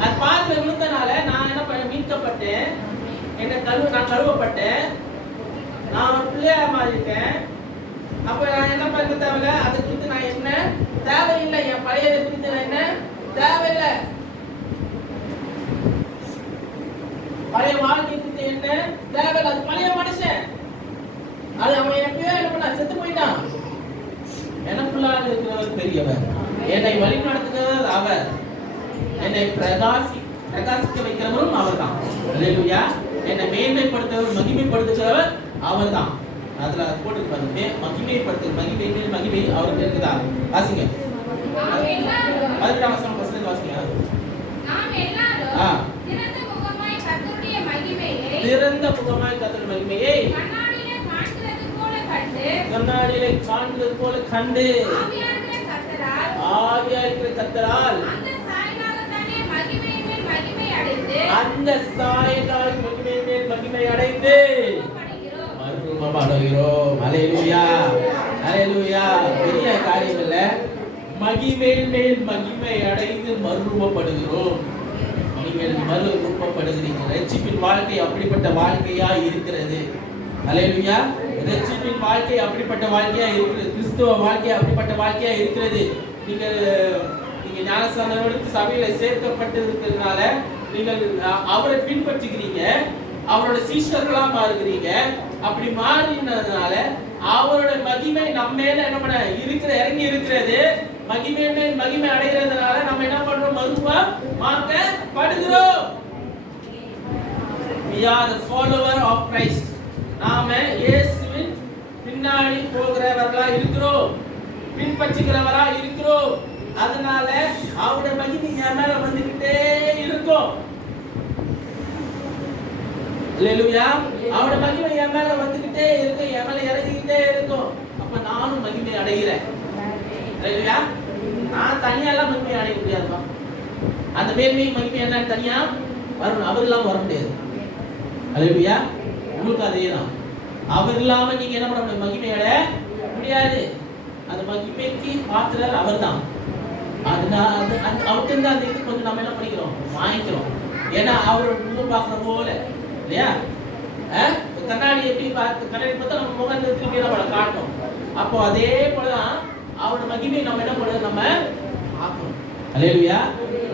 அது பாத்துல விழுந்தனால நான் என்ன பண்ண மீட்கப்பட்டேன். நான் கழுவப்பட்டேன். நான் ஒரு பிள்ளையா மாறிட்டேன். அப்ப நான் என்ன பண்ண தேவையில்ல, அதை குறித்து நான் என்ன தேவையில்லை. என் பழையதை குறித்து நான் என்ன தேவையில்லை. பழைய வாழ்க்கை குறித்து என்ன தேவையில்லை. அது பழைய மனுஷன். அது அவன் எப்பயோ என்ன பண்ண செத்து போயிட்டான். எனக்குள்ளாக இருக்கிறவர் பெரியவர். என்னை வழி நடத்துகிறவர் அவர். என்னை பிரகாசிக்க வைக்கிறவரும் அவர் தான். அல்லேலூயா. என்னை மேன்மைப்படுத்துகிறவர் மகிமைப்படுத்துகிறவர் அவர் தான். அதுல போட்டுருப்பாங்க மகிமைப்படுத்து மகிமை அவருக்கு இருக்குதா? வாசிங்க. 18ஆம் வசனம் ஃபர்ஸ்ட்ல வாசிங்க. நாம் எல்லாரும் திறந்த முகமாய் கர்த்தருடைய மகிமையை கண்ணாடியிலே காண்கிறது போல கண்டு ஆவியா இருக்கிற கர்த்தரால் அந்த சாயலாய் மகிமை மேல் மகிமை அடைந்து மறுரூபப்படுகிறோம். அல்லேலூயா, அல்லேலூயா. பெரிய காரியம் இல்ல. மகிமை மேல் மகிமை அடைந்து மறுரூபப்படுகிறோம். நீங்கள் மறுரூபப்படுகிறீங்க. ரட்சிப்பின் வாழ்க்கை அப்படிப்பட்ட வாழ்க்கையா இருக்கிறது. அல்லேலூயா. ரட்சிப்பின் வாழ்க்கை அப்படிப்பட்ட வாழ்க்கையா இருக்கிறது. கிறிஸ்துவ வாழ்க்கை அப்படிப்பட்ட வாழ்க்கையா இருக்கிறது. நீங்க ஞானஸ்நானம் எடுத்து சபையில சேர்க்கப்பட்டிருக்கிறதுனால நீங்கள் அவரை பின்பற்றுகிறீங்க, அவரோட சீஷர்களா மாறுகிறீங்க. அப்படி மாறினதுனால அவரோட மகிமை நம்ம மேல என்ன பண்ண இறங்கி இருக்கிறது. மகிமை மேல் மகிமை அடைகிறதுனால நம்ம என்ன பண்றோம், மறுரூபமாக்கப்படுகிறோம். We are the follower of Christ. நாம இயேசுவின் பின்னாடி போகிறவர்களா இருக்கிறோம், பின்பற்றுகிறவரா இருக்கிறோம். அதனால அவருடைய மகிமை என் மேல வந்துகிட்டே இருக்கும். அல்லேலூயா. அவருடைய மகிமை என் மேல வந்துகிட்டே இருக்கு, என் மேல இறங்கிக்கிட்டே இருக்கும். அப்ப நானும் மகிமை அடைகிறேன். அல்லேலூயா. நான் தனியா எல்லாம் மகிமை அடைய முடியாதுப்பா. அந்த மேன்மை மகிமை என்ன தனியா வரணும், அவர் இல்லாம வர முடியாது. அல்லேலூயா. உங்களுக்கு அதே தான். அவர் இல்லாம நீங்க என்ன பண்ண முடியும், மகிமை அடைய முடியாது. அந்த மகிமைக்கு பாத்திரர் அவர் தான். அவர்கிட்ட அந்த இது கொஞ்சம் நம்ம என்ன பண்ணிக்கிறோம், வாங்கிக்கிறோம். ஏன்னா அவரோட முகம் பார்க்குற போல இல்லையா. கண்ணாடி எப்படி கண்ணாடி பார்த்தா நம்ம முகம் திருப்பி என்ன காட்டணும். அப்போ அதே போலதான் அவரோட மகிமையை நம்ம என்ன பண்ண நம்ம பார்க்கணும். அல்லேலூயா.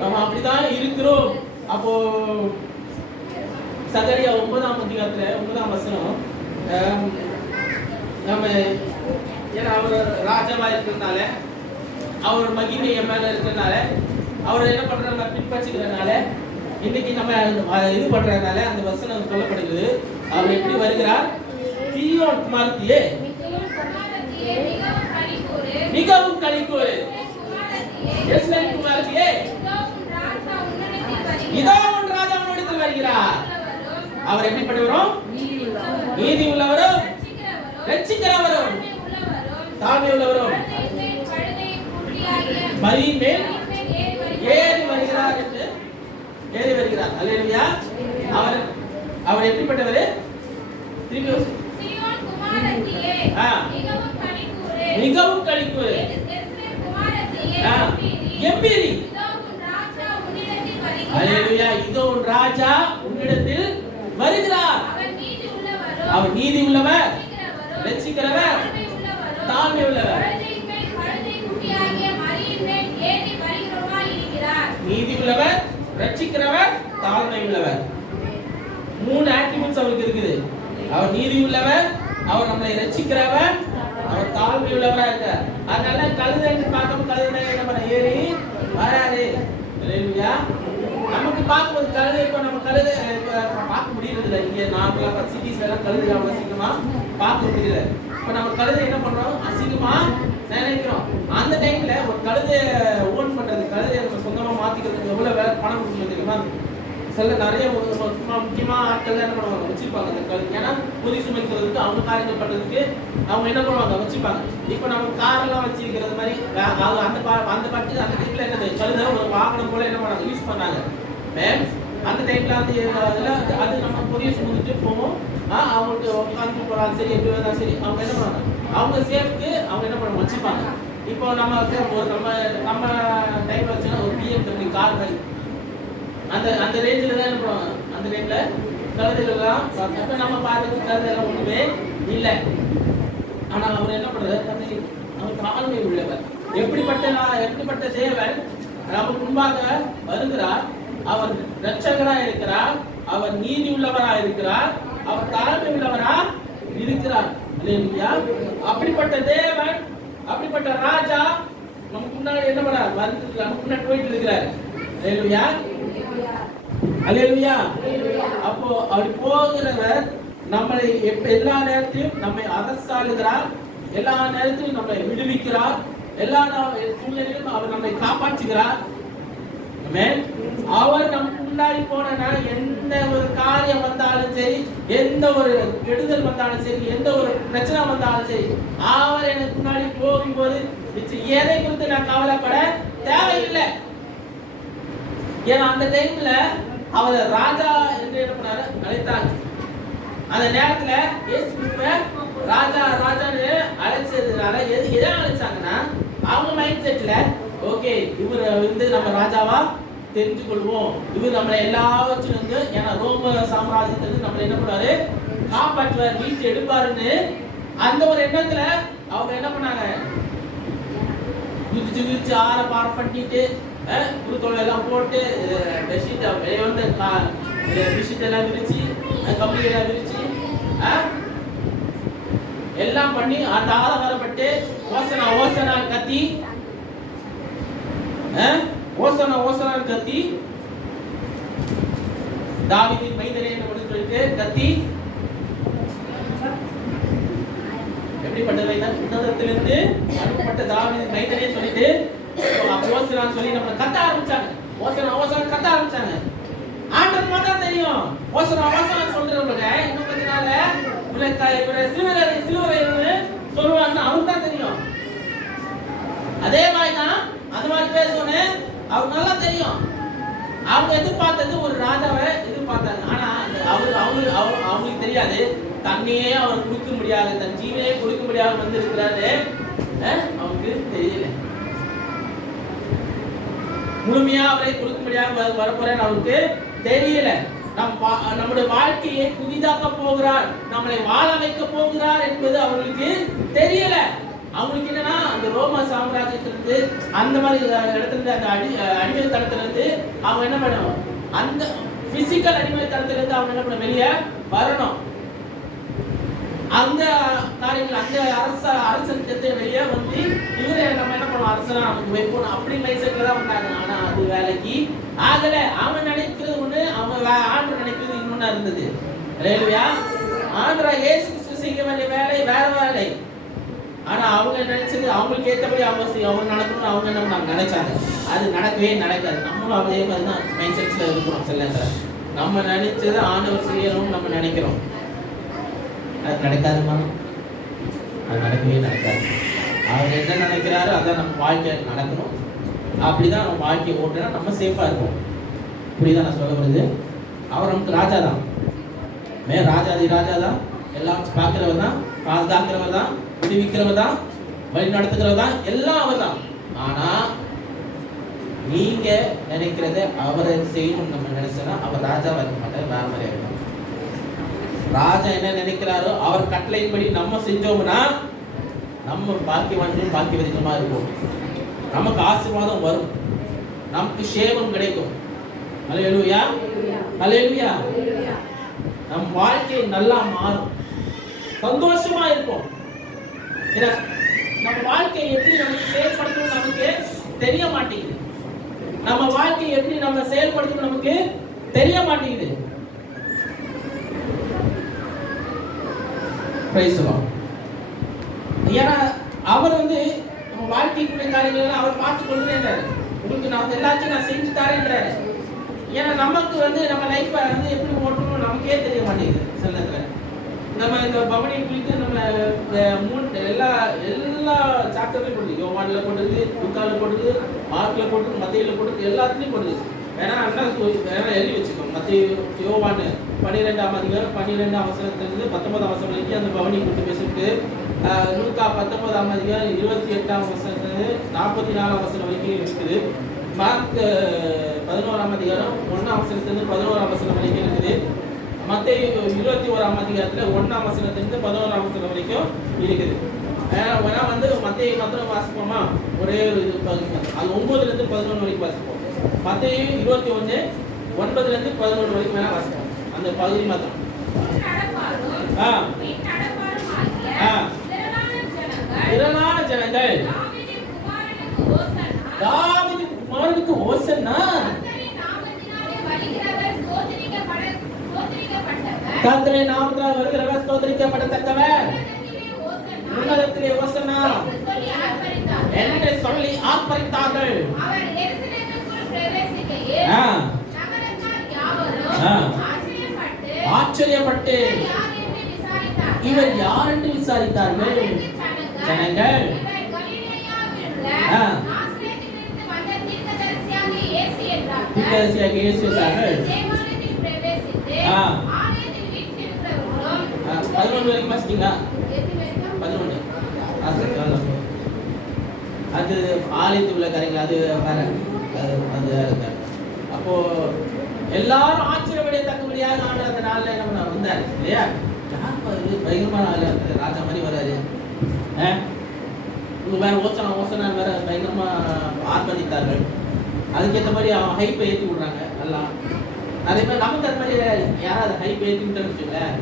நம்ம அப்படிதான் இருக்கிறோம். அப்போ சகரியா 9ஆம் அதிகாரத்துல 9ஆம் வசனம், நம்ம ஏன்னா அவர் ராஜாவா இருக்கிறதுனால அவர் மகிமை என் மேல இருக்கிறதுனால அவர் என்ன பண்றாங்க பின்பற்றுகிறதுனால இன்னைக்கு நம்ம இது பண்றதுனால அந்த வசனம் சொல்லப்படுகிறது. அவர் எப்படி வருகிறார், சீயோன் குமாரத்தியே மிகவும் களிகூரு, எஸ்லேம் குமாரத்தியே இதோ உன் ராஜா உன்னிடத்தில் வருகிறார். அவர் எப்படிப்பட்டவரும், நீதி உள்ளவரும் ரட்சிக்கிறவரும் தாழ்மை உள்ளவரும் மரியின் மேல் ஏறி வருகிறார் என்று ஏறி வருகிறார். அல்லேலூயா. அவர் எப்படிப்பட்டவர், திருப்பி மிகவும் களிக்கூறு. கம்பீரி. அல்லேலூயா. இதோ உன் ராஜா உன்னிடத்தில் வருகிறார். அவர் நீதி உள்ளவர், ரட்சிக்கிறவர், தாழ்மை உள்ளவர். நீதி உள்ளவர், ரட்சிக்கிறவர், தாழ்மை உள்ளவர். 3 ஆட்ரிபியூட்ஸ் அவருக்கு இருக்குது. அவர் நீதி உள்ளவர், அவர் நம்மளை ரட்சிக்கிறவர், அவர் தாழ்மை உள்ளவரா இருக்கார். அதனால கழுதைன்னு பார்க்கும் கழுதை நம்ம ஏறி வராரு. அல்லேலூயா. நமக்கு பார்க்கும்போது கழுதை இப்போ நம்ம கழுதை பார்க்க முடியறது இல்லை. இங்கே நார்மலா சிட்டிஸ்ல எல்லாம் கழுதை அவ்வளவு சீக்கிரமா பார்க்க முடியல. இப்போ நம்ம கழுதை என்ன பண்றோம், அசிங்கமா நினைக்கிறோம். அந்த டைம்ல ஒரு கழுதை ஓன் பண்றது, கழுதையை நம்ம சொந்தமா மாத்திக்கிறதுக்கு எவ்வளவு பணம் கொடுக்கணும் தெரியுமா? சில நிறைய முக்கியமா ஆட்கள் என்ன பண்ணுவாங்க, வச்சிருப்பாங்க அந்த கழுதை. ஏன்னா பொதி சுமைக்கிறதுக்கு அவங்க காரியங்கள் பண்றதுக்கு அவங்க என்ன பண்ணுவாங்க, வச்சுப்பாங்க. இப்போ நம்ம காரெல்லாம் வச்சிருக்கிறது மாதிரி அந்த பட்டு அந்த டைம்ல என்னது கழுதை ஒரு வாகனம் போல என்ன பண்ணாங்க, யூஸ் பண்ணாங்க. அந்த டைம்ல அது நம்ம பொதிய சுமந்துட்டு போவோம். அவங்களுக்கு உட்காந்து போறாங்க, சரி எப்படி வந்தாலும் சரி அவங்க என்ன பண்ணுவாங்க, அவங்க சேஃப்க்கு அவங்க என்ன பண்ணுவாங்க, வச்சுப்பாங்க. இப்போ நம்ம நம்ம டைம்ல வச்சுன்னா ஒரு BMW கார் மாதிரி அந்த ரேஞ்சில் தான் என்ன பண்ணுவாங்க. அந்த டைம்ல கழுதைகள்லாம் நம்ம பார்க்கறதுக்கு கழுதைலாம் ஒண்ணுமே இல்லை. ஆனால் அவர் என்ன பண்றாரு, அவர் தாழ்மை உள்ளவர். எப்படிப்பட்ட தேவன் நமக்கு முன்பாக வருகிறார். அவர் ரட்சகரா இருக்கிறார், அவர் நீதி உள்ளவரா இருக்கிறார், அவர் தாழ்மை உள்ளவரா இருக்கிறார். அல்லேலூயா. அப்படிப்பட்ட தேவன், அப்படிப்பட்ட ராஜா நமக்கு முன்னாடி என்ன பண்றார், வந்து நமக்கு முன்னாடி போயிட்டு இருக்கிறார். அல்லேலூயா. அல்லேலூயா. அப்போ அப்படி போகிறவர் நம்மளை எல்லா நேரத்திலும் நம்மை அரசாளுகிறார், எல்லா நேரத்திலும் நம்மை விடுவிக்கிறார், எல்லா சூழ்நிலையிலும் அவர் நம்மை காப்பாற்றுகிறார். அவர் நமக்கு முன்னாடி போனா எந்த ஒரு காரியம் வந்தாலும் சரி, எந்த ஒரு கெடுதல் வந்தாலும் சரி, எந்த ஒரு பிரச்சனை வந்தாலும் சரி, அவர் எனக்கு முன்னாடி போகும்போது எதை குறித்து நான் கவலைப்பட தேவையில்லை. ஏன்னா அந்த டைம்ல அவர் ராஜா என்று என்ன பண்ணாரு, அழைத்தாங்க. அந்த நேரத்துல இயேசு கிறிஸ்துவை ராஜா ராஜான்னு அழைச்சதுனால எதை அழைச்சாங்கன்னா, அவங்க மைண்ட் செட்ல ஓகே இவர் வந்து நம்ம ராஜாவா தெரிஞ்சு கொள்வோம், இவர் நம்மளை எல்லாவற்றிலும் வந்து, ஏன்னா ரோம சாம்ராஜ்யத்திலிருந்து நம்மளை என்ன பண்ணுவாரு, காப்பாற்றுவார், மீட்டு எடுப்பாருன்னு அந்த ஒரு எண்ணத்துல அவங்க என்ன பண்ணாங்க, குதிச்சு ஆரப்பாரம் பண்ணிட்டு குருத்தோலை எல்லாம் போட்டு பெட்ஷீட் வந்து பெட்ஷீட் எல்லாம் விரிச்சு கம்பளி எல்லாம் விரிச்சு எல்லாம் பண்ணி அந்த ஆரவாரப்பட்டு ஓசனா ஓசனா கத்தி ஓசனா கத்தி தாவீதின் மைந்தனே என்று சொல்லிட்டு கத்தி எப்படிப்பட்டது உன்னதத்திலிருந்து அனுப்பப்பட்ட தாவீதின் மைந்தனே சொல்லிட்டு ஓசனா சொல்லி நம்ம கத்த ஆரம்பிச்சாங்க. ஓசனா கத்த ஆரம்பிச்சாங்க. ஆண்டவர் பார்த்தா தெரியும் ஓசனா சொல்றவங்க இன்னும் கொஞ்ச நாள்ல சிலுவரை சொல்லுவாங்க, அவருக்கு தான் தெரியும். அதே மாதிரி தான் அந்த மாதிரி பேசுவோன்னு அவருக்கு நல்லா தெரியும். அவங்க எதிர்பார்த்தது ஒரு ராஜாவை எதிர்பார்த்தாங்க. ஆனா அவங்களுக்கு தெரியாது, தன்னையே அவர் கொடுக்க முடியாது, தன் ஜீவனையே கொடுக்க முடியாது வந்து இருக்கிறாரு. அவங்களுக்கு தெரியல, முழுமையா அவரை கொடுக்க முடியாம வரப்போறேன்னு அவருக்கு தெரியல. நம்முடைய வாழ்க்கையை புதிதாக்க போகிறார், நம்மளை வாழ வைக்க போகிறார் என்பது அவங்களுக்கு தெரியல. அவங்களுக்கு என்னன்னா அந்த ரோம சாம்ராஜ்யத்திலிருந்து அந்த மாதிரி இடத்துல அந்த அடிமை தளத்திலிருந்து அவங்க என்ன பண்ணணும், அந்த பிசிக்கல் அடிமை தளத்திலிருந்து அவங்க என்ன பண்ண வெளியே வரணும். அந்த காரியங்கள் அந்த அரசு வெளியே வந்து இவரை நம்ம என்ன பண்ணுவோம், அரசனா நமக்கு வைப்போம் அப்படி மைண்ட் செட்ல தான் வந்தாங்க. ஆனா அது வேலைக்கு ஆகல. அவன் நினைக்கிறது ஒண்ணு, அவங்க ஆண்டவர் நினைக்கிறது இன்னொன்னா இருந்தது. அல்லேலூயா. ஆண்டவர் இயேசு கிறிஸ்து செய்ய வேண்டிய வேலை வேற வேலை. ஆனா அவங்க நினைச்சது அவங்களுக்கு ஏற்றபடி அவங்க நடக்கணும்னு அவங்க என்ன நினைச்சாங்க. அது நடக்கவே நடக்காது. நம்மளும் அதே மாதிரி தான் மைண்ட் செட்ல இருக்கிறோம். சில நேரத்தில் நம்ம நினைச்சது ஆண்டவர் செய்யணும்னு நம்ம நினைக்கிறோம், அது நடக்காதுமா, அது நடக்கவே நடக்காது. அவர் என்ன நினைக்கிறாரோ அதான் நம்ம வாழ்க்கை நடக்கணும். அப்படிதான் நம்ம வாழ்க்கையை ஓட்டுனா நம்ம சேஃபா இருப்போம். இப்படிதான் நான் சொல்ல வருது. அவர் நமக்கு ராஜா தான், ராஜாதி ராஜா தான், எல்லாம் பார்க்கிறவர் தான், பாதுகாக்கிறவர் தான், விடுவிக்கிறவர் தான், வழி நடத்துகிறவர் தான், எல்லாம் அவர் தான். ஆனா நீங்க நினைக்கிறத அவரை செய்யணும் நம்ம நினைச்சோன்னா அவர் ராஜாவா இருக்க மாட்டார், வேற மாதிரி ஆகிடும். ராஜா என்ன நினைக்கிறாரோ அவர் கட்டளையின்படி நம்ம செஞ்சோம்னா நம்ம பாக்கியவான்களும் பாக்கியவதிகமா இருக்கும். நமக்கு ஆசீர்வாதம் வரும், நமக்கு சேமம் கிடைக்கும். அல்லேலூயா, அல்லேலூயா. நம் வாழ்க்கை நல்லா மாறும், சந்தோஷமா இருக்கும். நம்ம வாழ்க்கையை எப்படி நமக்கு செயல்படுத்தணும் நமக்கு தெரிய மாட்டேங்குது. நம்ம வாழ்க்கையை எப்படி நம்ம செயல்படுத்தணும் நமக்கு தெரிய மாட்டேங்குது. ஏன்னா அவர் நம்ம வாழ்க்கைக்குரிய காரியங்கள் அவர் பார்த்து கொள்றேன்றாரு. உங்களுக்கு நான் எல்லாத்தையும் நான் செஞ்சு தரேன்றாரு. ஏன்னா நமக்கு நம்ம லைஃப்பை எப்படி ஓட்டணும் நமக்கே தெரிய மாட்டேங்குது. சில நேரத்தில் நம்ம இந்த பவனி குறித்து நம்ம எல்லா சாப்டர்லையும் போடுது. யோவான்ல போடுது, லூக்கால போடுது, மார்க்ல போடுது, மத்தேயுல போடுது, எல்லாத்துலையும் போடுது. வேணா எழுதி வச்சுக்கோங்க. யோவான் 12ஆம் அதிகாரம் 12ஆம் வசனத்திலிருந்து 19ஆம் வசனம் வரைக்கும் அந்த பவனி குறித்து பேசிட்டு, லூக்கா 19ஆம் அதிகாரம் 28ஆம் வசனத்திலிருந்து 44ஆம் வசனம் வரைக்கும் இருக்குது. மார்க் 11ஆம் அதிகாரம் 1ஆம் வசனத்திலிருந்து 11ஆம் வசனம் வரைக்கும் இருக்குது. மத்தேயு 21ஆம் அதிகாரத்தில் 1ஆம் வசனத்திலிருந்து 11ஆம் வசனம் வரைக்கும் இருக்குது. வேணா மத்தேயு மாத்திரம் வாசிப்போமா? ஒரே ஒரு இது அது 9லேருந்து 11 வரைக்கும் வாசிப்போம். மத்தேயு 21 9லேருந்து 11 வரைக்கும் வேணா வாசிப்போம். அந்த பகுதி மாத்திரம். திரளான ஜனங்கள் தாவீது குமாரனுக்கு ஓசன்னா, கர்த்தருடைய நாமத்தினால் வருகிறவர் ஸ்தோத்திரிக்கப்படத்தக்கவர், உன்னதத்திலே ஓசன்னா என்று சொல்லி ஆர்ப்பரித்தார்கள். ஆச்சரியப்பட்டு இவர் யார் என்று விசாரித்தார்கள். ஜனங்கள் இயேசு என்றார்கள். 11 வரைக்கும் வாசிட்டீங்களா? 11 அது ஆலயத்தில் உள்ள காரியங்கள், அது வேற. அது அப்போ எல்லாரும் ஆச்சரியப்படத்தக்கபடியாக ஆண்டு அந்த நாளில் நம்ம வந்தார் இல்லையா? யார் பயங்கரமான ஆள், ராஜா மாதிரி வராரு. வேற ஓசனா வேற பயங்கரமா ஆர்ப்பரித்தார்கள். அதுக்கேற்ற மாதிரி அவன் ஹைப்பை ஏற்றி விடுறாங்க. நல்லா நிறைய பேர் நமக்கு அது மாதிரி யாராவது ஹைப்பை ஏற்றி விட்டோன்னு வச்சுக்கோங்களேன்,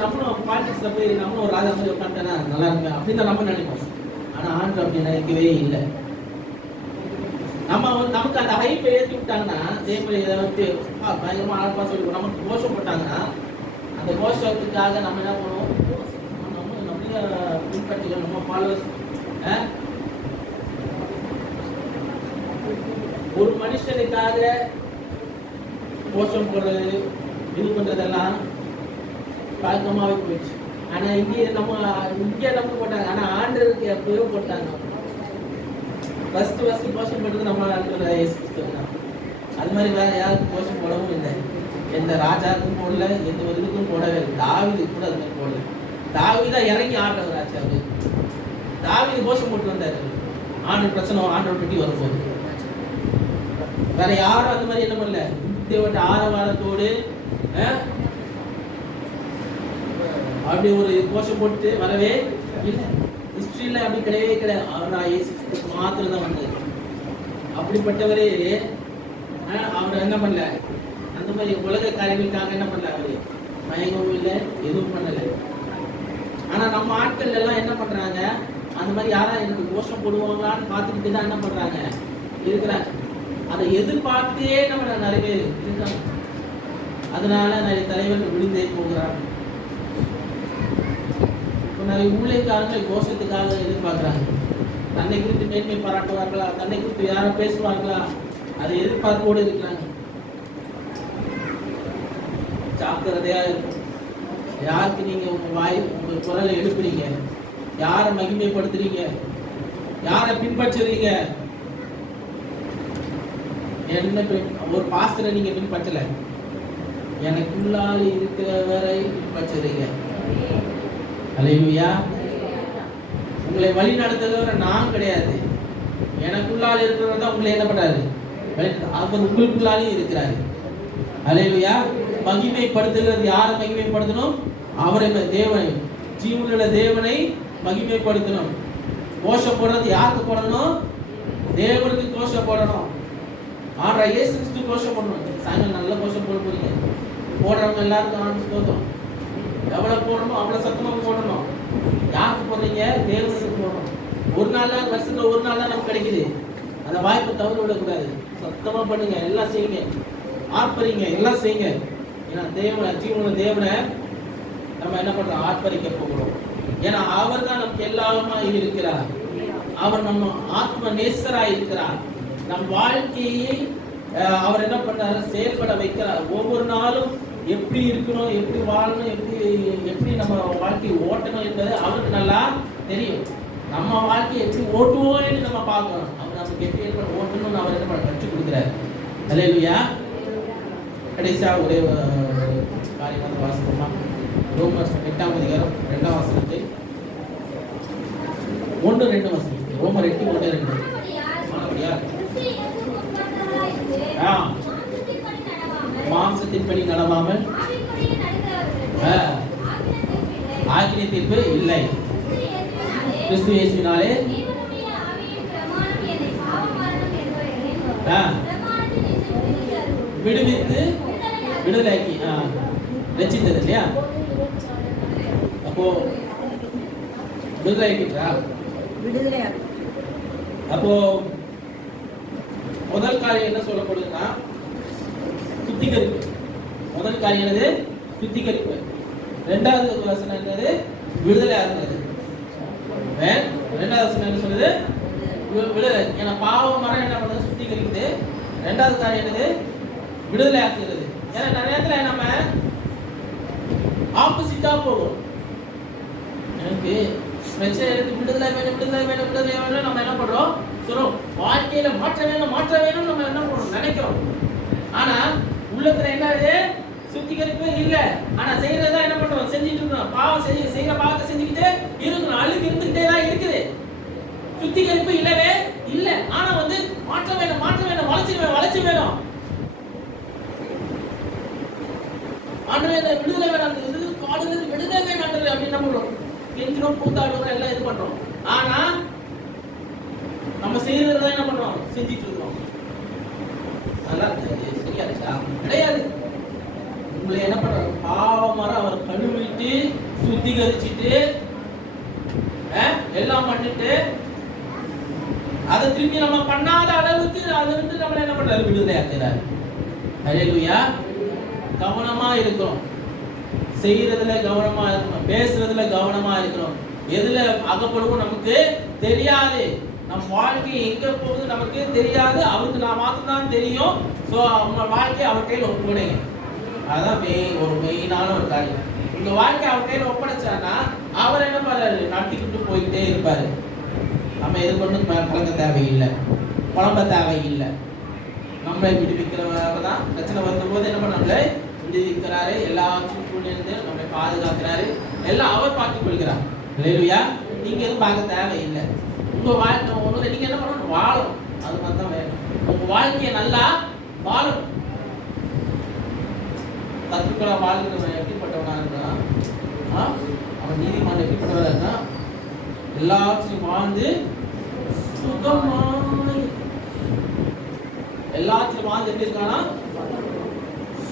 நம்மளும் பாலிடிக்ஸ்ல போய் நம்மளும் ஒரு ராஜா மாதிரி உட்காந்துட்டேன்னா நல்லா இருக்கு அப்படின்னு தான் நம்ம நினைப்போம். ஆனா ஆண்டு அப்படி நினைக்கவே இல்லை. நமக்கு அந்த ஹைப்பை ஏற்றி விட்டாங்கன்னா தேவரை பயங்கரமா ஆழ்பா சொல்லி நமக்கு கோஷம் போட்டாங்கன்னா அந்த கோஷத்துக்காக நம்ம என்ன பண்ணுவோம்? நம்ம பின்பற்றிகள், நம்ம ஃபாலோவர்ஸ். ஒரு மனுஷனுக்காக கோஷம் போடுறது, இது பண்றதெல்லாம் பழக்கமாவே போயிடுச்சு. ஆனா இங்கே நம்ம போட்டாங்க. ஆனா ஆண்டருக்கு எப்பயோ போட்டாங்க. ஃபர்ஸ்ட் கோஷம் போட்டது நம்ம இயேசு கிறிஸ்து தான். அது மாதிரி வேற யாருக்கும் கோஷம் போடவும் இல்லை. எந்த ராஜாவுக்கும் போடல, எந்த ஒரு இதுக்கும் போடவே இல்லை. தாவீது கூட அது மாதிரி போடல. தாவீதா இறங்கி ஆடுறவர் ஆச்சு. அவரு தாவீது கோஷம் போட்டு வந்தாரு. ஆண்டு பிரச்சனை ஆண்டோட பெட்டி வரும்போது வேற யாரும் அந்த மாதிரி என்ன பண்ணல. தேவட்ட ஆரவாரத்தோடு அப்படி ஒரு கோஷம் போட்டு வரவே இல்லை. ஹிஸ்டரியில் அப்படி கிடையவே கிடையாது. அவர் இயேசு மாத்திரம் தான் வந்தது. அப்படிப்பட்டவரே அவர் என்ன பண்ணல, அந்த மாதிரி உலக காரியங்களுக்காக என்ன பண்ணல, அவரு மயங்கவும் இல்லை, எதுவும் பண்ணல. ஆனா நம்ம ஆட்கள் எல்லாம் என்ன பண்றாங்க, அந்த மாதிரி யாரா எனக்கு கோஷம் போடுவாங்களான்னு பார்த்துக்கிட்டு தான் என்ன பண்றாங்க இருக்கிறாங்க. அதை எதிர்பார்த்தே நம்ம நிறைய பேர் இருக்காங்க. அதனால நிறைய தலைவர்கள் விழுந்தே போகிறாங்க. நிறைய ஊழியக்காரர்கள் கோஷத்துக்காக எதிர்பார்க்கிறாங்க. தன்னை குறித்து மேன்மை பாராட்டுவார்களா, தன்னை குறித்து யாரும் பேசுவார்களா, அதை எதிர்பார்ப்போடு இருக்கிறாங்க. ஜாக்கிரதையா இருக்கும். யாருக்கு நீங்க உங்க குரலை எழுப்புறீங்க, யாரை மகிமைப்படுத்துறீங்க, யாரை பின்பற்றுறீங்க. என்ன ஒரு பாஸ்டரை நீங்க பின்பற்றல, எனக்குள்ளால் இருக்கிறவரை பின்பற்றுறீங்க. அல்லேலூயா. உங்களை வழி நடத்துகிறவர் நான் கிடையாது. எனக்குள்ளால் இருக்கிறவர் தான் உங்களை என்ன பண்றாரு? அவர் உங்களுக்குள்ளாலே இருக்கிறாரு. அல்லேலூயா. மகிமைப்படுத்துகிறது யாரை மகிமைப்படுத்தணும்? அவரை, தேவனை, ஜீவனுள்ள தேவனை மகிமைப்படுத்தணும். கோஷம் போடுறது யாருக்கு போடணும்? தேவனுக்கு கோஷம் போடணும். ஆனா இயேசு கிறிஸ்து கோஷம் போடணும். சாயங்காலம் நல்ல கோஷம் போட போறீங்க. போடுறவங்க எல்லாருக்கும் ஆனந்த ஸ்தோத்திரம். எவ்வளவு போடணுமோ அவ்வளவு சத்தமா போடணும். யாருக்கு போடுறீங்க? தேவனுக்கு போடணும். ஒரு நாள் தான், வருஷத்துல ஒரு நாள் தான் நமக்கு கிடைக்குது. அந்த வாய்ப்பை தவறு விடக்கூடாது. சத்தமா பண்ணுங்க, எல்லாம் செய்யுங்க, ஆர்ப்பரிங்க, எல்லாம் செய்யுங்க. ஏன்னா தேவனை, ஜீவன தேவனை நம்ம என்ன பண்றோம்? ஆர்ப்பரிக்க போகிறோம். ஏன்னா அவர் தான் நமக்கு எல்லாருமா இருக்கிறார். அவர் நம்ம ஆத்ம நேசராய் இருக்கிறார். நம் வாழ்க்கையை அவர் என்ன பண்றாரு? செயல்பட வைக்கிறார். ஒவ்வொரு நாளும் எப்படி இருக்கணும், எப்படி வாழணும், எப்படி நம்ம வாழ்க்கையை ஓட்டணும் என்பது அவருக்கு நல்லா தெரியும். நம்ம வாழ்க்கையை எப்படி ஓட்டுவோம் என்று நம்ம பார்க்கணும். அவர் நமக்கு எப்படி ஓட்டணும்னு அவர் என்ன பண்ண கற்றுக் கொடுக்கிறார். அல்லேலூயா. கடைசியா ஒரே காரியமாக வாசிப்போமா? ரோமர் 8ஆம் அதிகாரம் 2ஆம் வசனத்தை 1-2 வசனம். ரோமர் 8:1-2. மாம்சத்தின்படி நடவாமல் ஆக்கினை தீர்ப்பு இல்லை. கிறிஸ்து இயேசுவினாலே விடுவித்து விடுதலையாக்கி ரட்சித்தது இல்லையா? அப்போ விடுதலையாக்கிட்டா? அப்போ முதல் காரியம் என்ன சொல்லப்படுதுன்னா சுத்திகரிப்பு. முதல் காரியம் என்னது? சுத்திகரிப்பு. இரண்டாவது வசனம் என்னது? விடுதலை ஆக்குறது. இரண்டாவது வசனம் என்ன சொல்லுது? விடுதலை. ஏன்னா பாவம் மரம் என்ன பண்ணுது? சுத்திகரிக்குது. இரண்டாவது காரியம் என்னது? விடுதலை ஆக்குறது. ஏன்னா நிறைய நேரத்துல நம்ம ஆப்போசிட்டா போகும். எனக்கு பிரச்சனை இருக்கு, விடுதலை வேணும், விடுதலை வேணும், விடுதலை வேணும். நம்ம என்ன பண்றோம்? சொல்றோம் வாழ்க்கையில மாற்றம் வேணும், மாற்றம் வேணும் நம்ம என்ன பண்றோம்? நினைக்கிறோம். ஆனா உள்ளத்துல என்ன? சுத்திகரிப்பு இல்ல. ஆனா செய்யறதா என்ன பண்றோம்? செஞ்சுட்டு இருக்கோம். பாவம் செய்யற பாவத்தை செஞ்சுக்கிட்டே இருக்கணும். அழுக்கு இருந்துகிட்டே தான் இருக்குது. சுத்திகரிப்பு இல்லவே இல்ல. ஆனா மாற்றம் வேணும், மாற்றம் வேணும், வளர்ச்சி வேணும். ஆண்டவரே விடுதலை வேணும், காடுறது விடுதலை வேணும் அப்படின்னு என்ன பண்றோம்? கெஞ்சிரும், கூத்தாடுறோம், எல்லாம் இது பண்றோம். ஆனா நம்ம செய்யறதா என்ன பண்றோம்? செஞ்சுட்டு இருக்கோம். நல்லா இருக்கு, சரியா இருக்கா? கிடையாது. உங்களை என்ன பண்றாரு? பாவமர அவர் கழுவிட்டு சுத்திகரிச்சுட்டு எல்லாம் பண்ணிட்டு அதை திரும்பி நம்ம பண்ணாத அளவுக்கு அதை வந்து நம்ம என்ன பண்றாரு? விடுதலை ஆக்குறாரு. அல்லேலூயா. கவனமா இருக்கணும். செய்யறதுல கவனமா இருக்கணும், பேசுறதுல கவனமா இருக்கணும். எதுல அகப்படுவோம் நமக்கு தெரியாது. நம் வாழ்க்கை எங்க போகுது நமக்கு தெரியாது. அவருக்கு நான் மாத்திரம் தான் தெரியும். ஸோ அவங்க வாழ்க்கையை அவர் கையில் ஒப்படைங்க. அதுதான் ஒரு மெயினான ஒரு காரியம். உங்க வாழ்க்கை அவர் கையில் ஒப்படைச்சான்னா அவர் என்ன பண்றாரு? நடத்திக்கிட்டு போயிட்டே இருப்பாரு. நம்ம எது கொண்டு கலங்க தேவையில்லை, குழம்ப தேவையில்லை. நம்மளை விடுவிக்கிறவர் தான். பிரச்சனை வந்தபோது என்ன பண்ணாங்களே? விடுவிக்கிறாரு. எல்லா சூழ்நிலையிலிருந்து நம்மளை பாதுகாக்கிறாரு. எல்லாம் அவர் பார்த்துக் கொள்கிறார். அல்லேலூயா. நீங்க எதுவும் பார்க்க தேவையில்லை. உங்க வாழ்க்கை ஒன்று நீங்க என்ன பண்ணணும்? வாழணும். அது மாதிரி தான் வேணும். உங்க வாழ்க்கையை நல்லா வாழணும். தத்துக்களா வாழ்கிறவன் எப்படிப்பட்டவனா இருக்கான்? அவன் நீதிமான் எப்படிப்பட்டவனா இருக்கான்? எல்லாத்தையும் வாழ்ந்து சுகமாய், எல்லாத்தையும் வாழ்ந்து எப்படி இருக்கானா?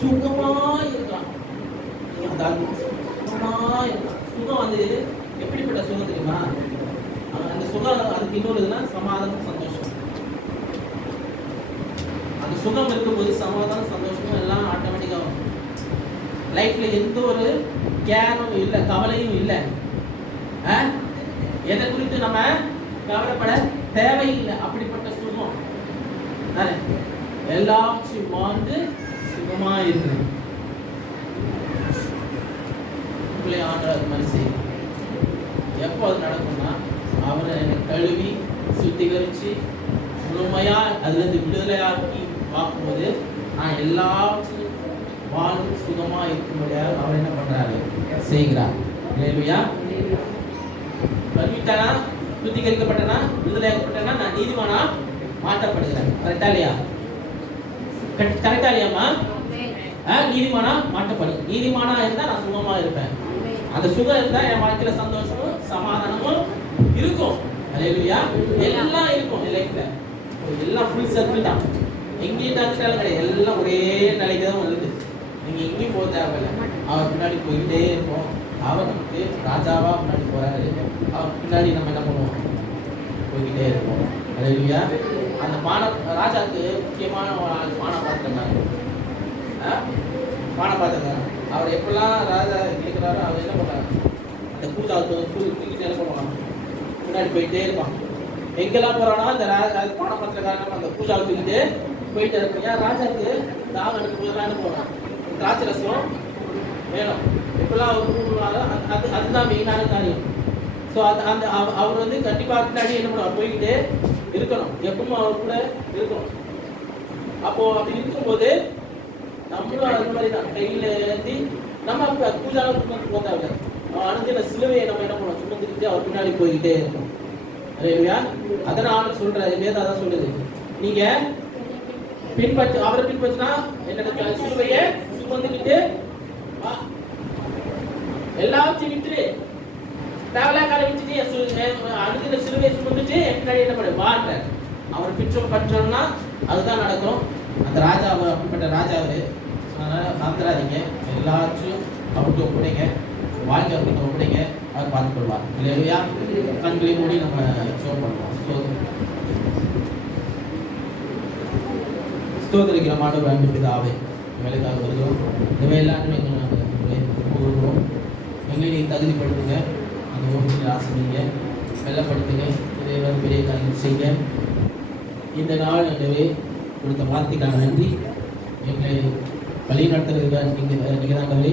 சுகமாய் இருக்கான். சுகமாய் இருக்கான். சுகம் எப்படிப்பட்ட சுகம் தெரியுமா? அந்த சுகம் அதுக்கு இன்னொரு இதுனா சமாதானம், சந்தோஷம். அந்த சுகம் இருக்கும்போது சமாதானம், சந்தோஷமும் எல்லாம் ஆட்டோமேட்டிக்கா வரும். லைஃப்ல எந்த ஒரு கேரும் இல்லை, கவலையும் இல்லை. எதை குறித்து நம்ம கவலைப்பட தேவையில்லை. அப்படிப்பட்ட சுகம் எல்லாத்தையும் வாழ்ந்து சுகமா இருக்கணும். உங்களே ஆண்டவர் அது மாதிரி செய்யும். எப்போ அது நடக்கும்னா அவரை என்னை கழுவி சுத்திகரிச்சு முழுமையா அதுல இருந்து விடுதலையாக்கி பார்க்கும்போது நான் எல்லாத்தையும் வாழ்வு சுகமா இருக்கும்படியாக அவர் என்ன பண்றாரு, செய்கிறார். அல்லேலூயா. பரிசுத்தனா, சுத்திகரிக்கப்பட்டனா, விடுதலையாக்கப்பட்டனா, நான் நீதிமானா மாற்றப்படுகிறேன். கரெக்டா இல்லையா? கரெக்டா இல்லையாம்மா? நீதிமானா மாற்றப்படு. நீதிமானா இருந்தா நான் சுகமா இருப்பேன். அந்த சுகம் இருந்தா என் வாழ்க்கையில சந்தோஷமும் சமாதானமும் இருக்கும். அல்லேலூயா. எல்லாம் இருக்கும் என் லைஃப்ல. எல்லாம் ஃபுல் சர்க்கிள் தான். எங்கேயும் தாக்கிட்டாலும் கிடையாது. எல்லாம் ஒரே நிலைக்கு தான் வருது. நீங்க எங்கேயும் போக தேவையில்லை. அவர் பின்னாடி போயிட்டே இருப்போம். அவர் நமக்கு ராஜாவா முன்னாடி போறாரு. அவர் பின்னாடி நம்ம என்ன பண்ணுவோம், போய்கிட்டே இருப்போம். அல்லேலூயா. அந்த ராஜாவுக்கு முக்கியமான பானபாத்திரம், பானபாத்திரம். அவர் எப்பெல்லாம் ராஜா கேட்கிறாரோ அவர் என்ன பண்றாரு, அந்த பூஜாவுக்கு தூக்கிட்டு என்ன பண்ணுவாங்க, முன்னாடி போயிட்டே இருப்பான். எங்கெல்லாம் போறானோ அந்த பானபாத்திரக்காரன் அந்த பூஜாவை தூக்கிட்டு போயிட்டு இருப்பாங்க. ராஜாவுக்கு தாகம் எடுக்கும் போதெல்லாம் என்ன போறான், திராட்சை ரசம் வேணும். எப்பெல்லாம் அவர் கூப்பிடுவாங்க அதுதான் மெயினான காரியம். ஸோ அந்த அவர் வந்து கண்டிப்பாக பின்னாடி என்ன பண்ணுவார், போய்கிட்டே இருக்கணும். எப்பவும் அவர் கூட இருக்கணும். அப்போ அப்படி இருக்கும்போது நம்மளும் அந்த மாதிரி தான் கையில் ஏந்தி நம்ம பூஜாவில் சுமந்து போதாங்க. அனுதின சிலுவையை நம்ம என்ன பண்ணுவோம், சுமந்துக்கிட்டு அவர் பின்னாடி போய்கிட்டே இருக்கணும். இல்லையா? அதனால சொல்றாரு, வேதா தான் சொல்லுது, நீங்க அவரை பின்பற்றினா என்னோட சிலுவையை சுமந்துக்கிட்டு எல்லாத்தையும் விட்டு தேவலாக்காரை விட்டுட்டு அனுதின சிலுவையை சுமந்துட்டு என் பின்னாடி என்ன பண்ணு வாங்க. அவர் பின்பற்றோம்னா அதுதான் நடக்கும். அந்த ராஜாவை அப்படிப்பட்ட ராஜாவு. அதனால மறந்துடாதீங்க, எல்லாத்தையும் அவர்கிட்ட ஒப்படைங்க, வாழ்க்கை அவர்கிட்ட ஒப்படைங்க, அவர் பார்த்துக் கொள்வார். இல்லையா? கண்களை மூடி நம்ம ஷோ பண்ணுவோம். ஸ்தோத்திரிக்கிற மாணவர் அன்பு பிதாவே, வேலைக்காக வருகிறோம். இந்த வேலையாண்மை நாங்கள் எங்களை நீ தகுதிப்படுத்துங்க. அந்த ஓட்டில் ஆசிரியங்க வெள்ளப்படுத்துங்க. இதே பெரிய காரியம் செய்ய இந்த நாள் எனவே கொடுத்த வார்த்தைக்கான நன்றி. எங்களை வழி நடத்துறதுக்காக நீங்கள் தான் கவலை.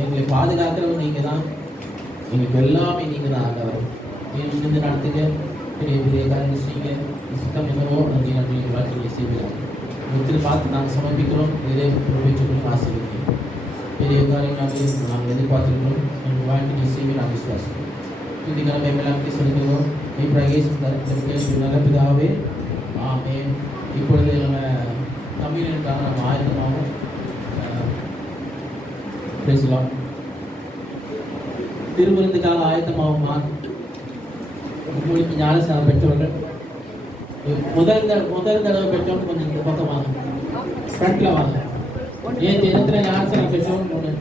எங்களை பாதுகாக்கிறவங்க நீங்கள் தான். எங்களுக்கு எல்லாமே நீங்கள் தான் ஆண்டவர். நீங்கள் இருந்து நடத்துங்க. பெரிய பெரிய காரியம் செய்யுங்க. சுத்தம் எவ்வளோ நன்றி நன்றி எங்கள் வாழ்க்கையை செய்வீங்க. ஒருத்தர் பார்த்து நாங்கள் சமர்ப்பிக்கிறோம். இதே பிரவேசிக்கணும் ஆசீர்வதிங்க. பெரிய காரியங்களாக நாங்கள் எதிர்பார்த்துக்கிறோம். எங்கள் வாழ்க்கையை செய்ய நாங்கள் விசுவாசிக்கிறோம். துதி கடமை மேலாண்மை செலுத்துகிறோம். நல்ல பிதாவே, ஆமென். இப்பொழுது நம்ம தமிழுக்காக நம்ம ஆயத்தமாகவும் பேசலாம். திருவிருந்துக்காக ஆயத்தமாகுமா? உங்களுக்கு ஞானஸ்நானம் பெற்றவர்கள் முதல் தடவை பெற்றவங்க கொஞ்சம் இந்த பக்கம் வாங்க, ஃப்ரண்ட்ல வாங்க. ஏன் தினத்தில் ஞானஸ்நானம் பெற்றவங்க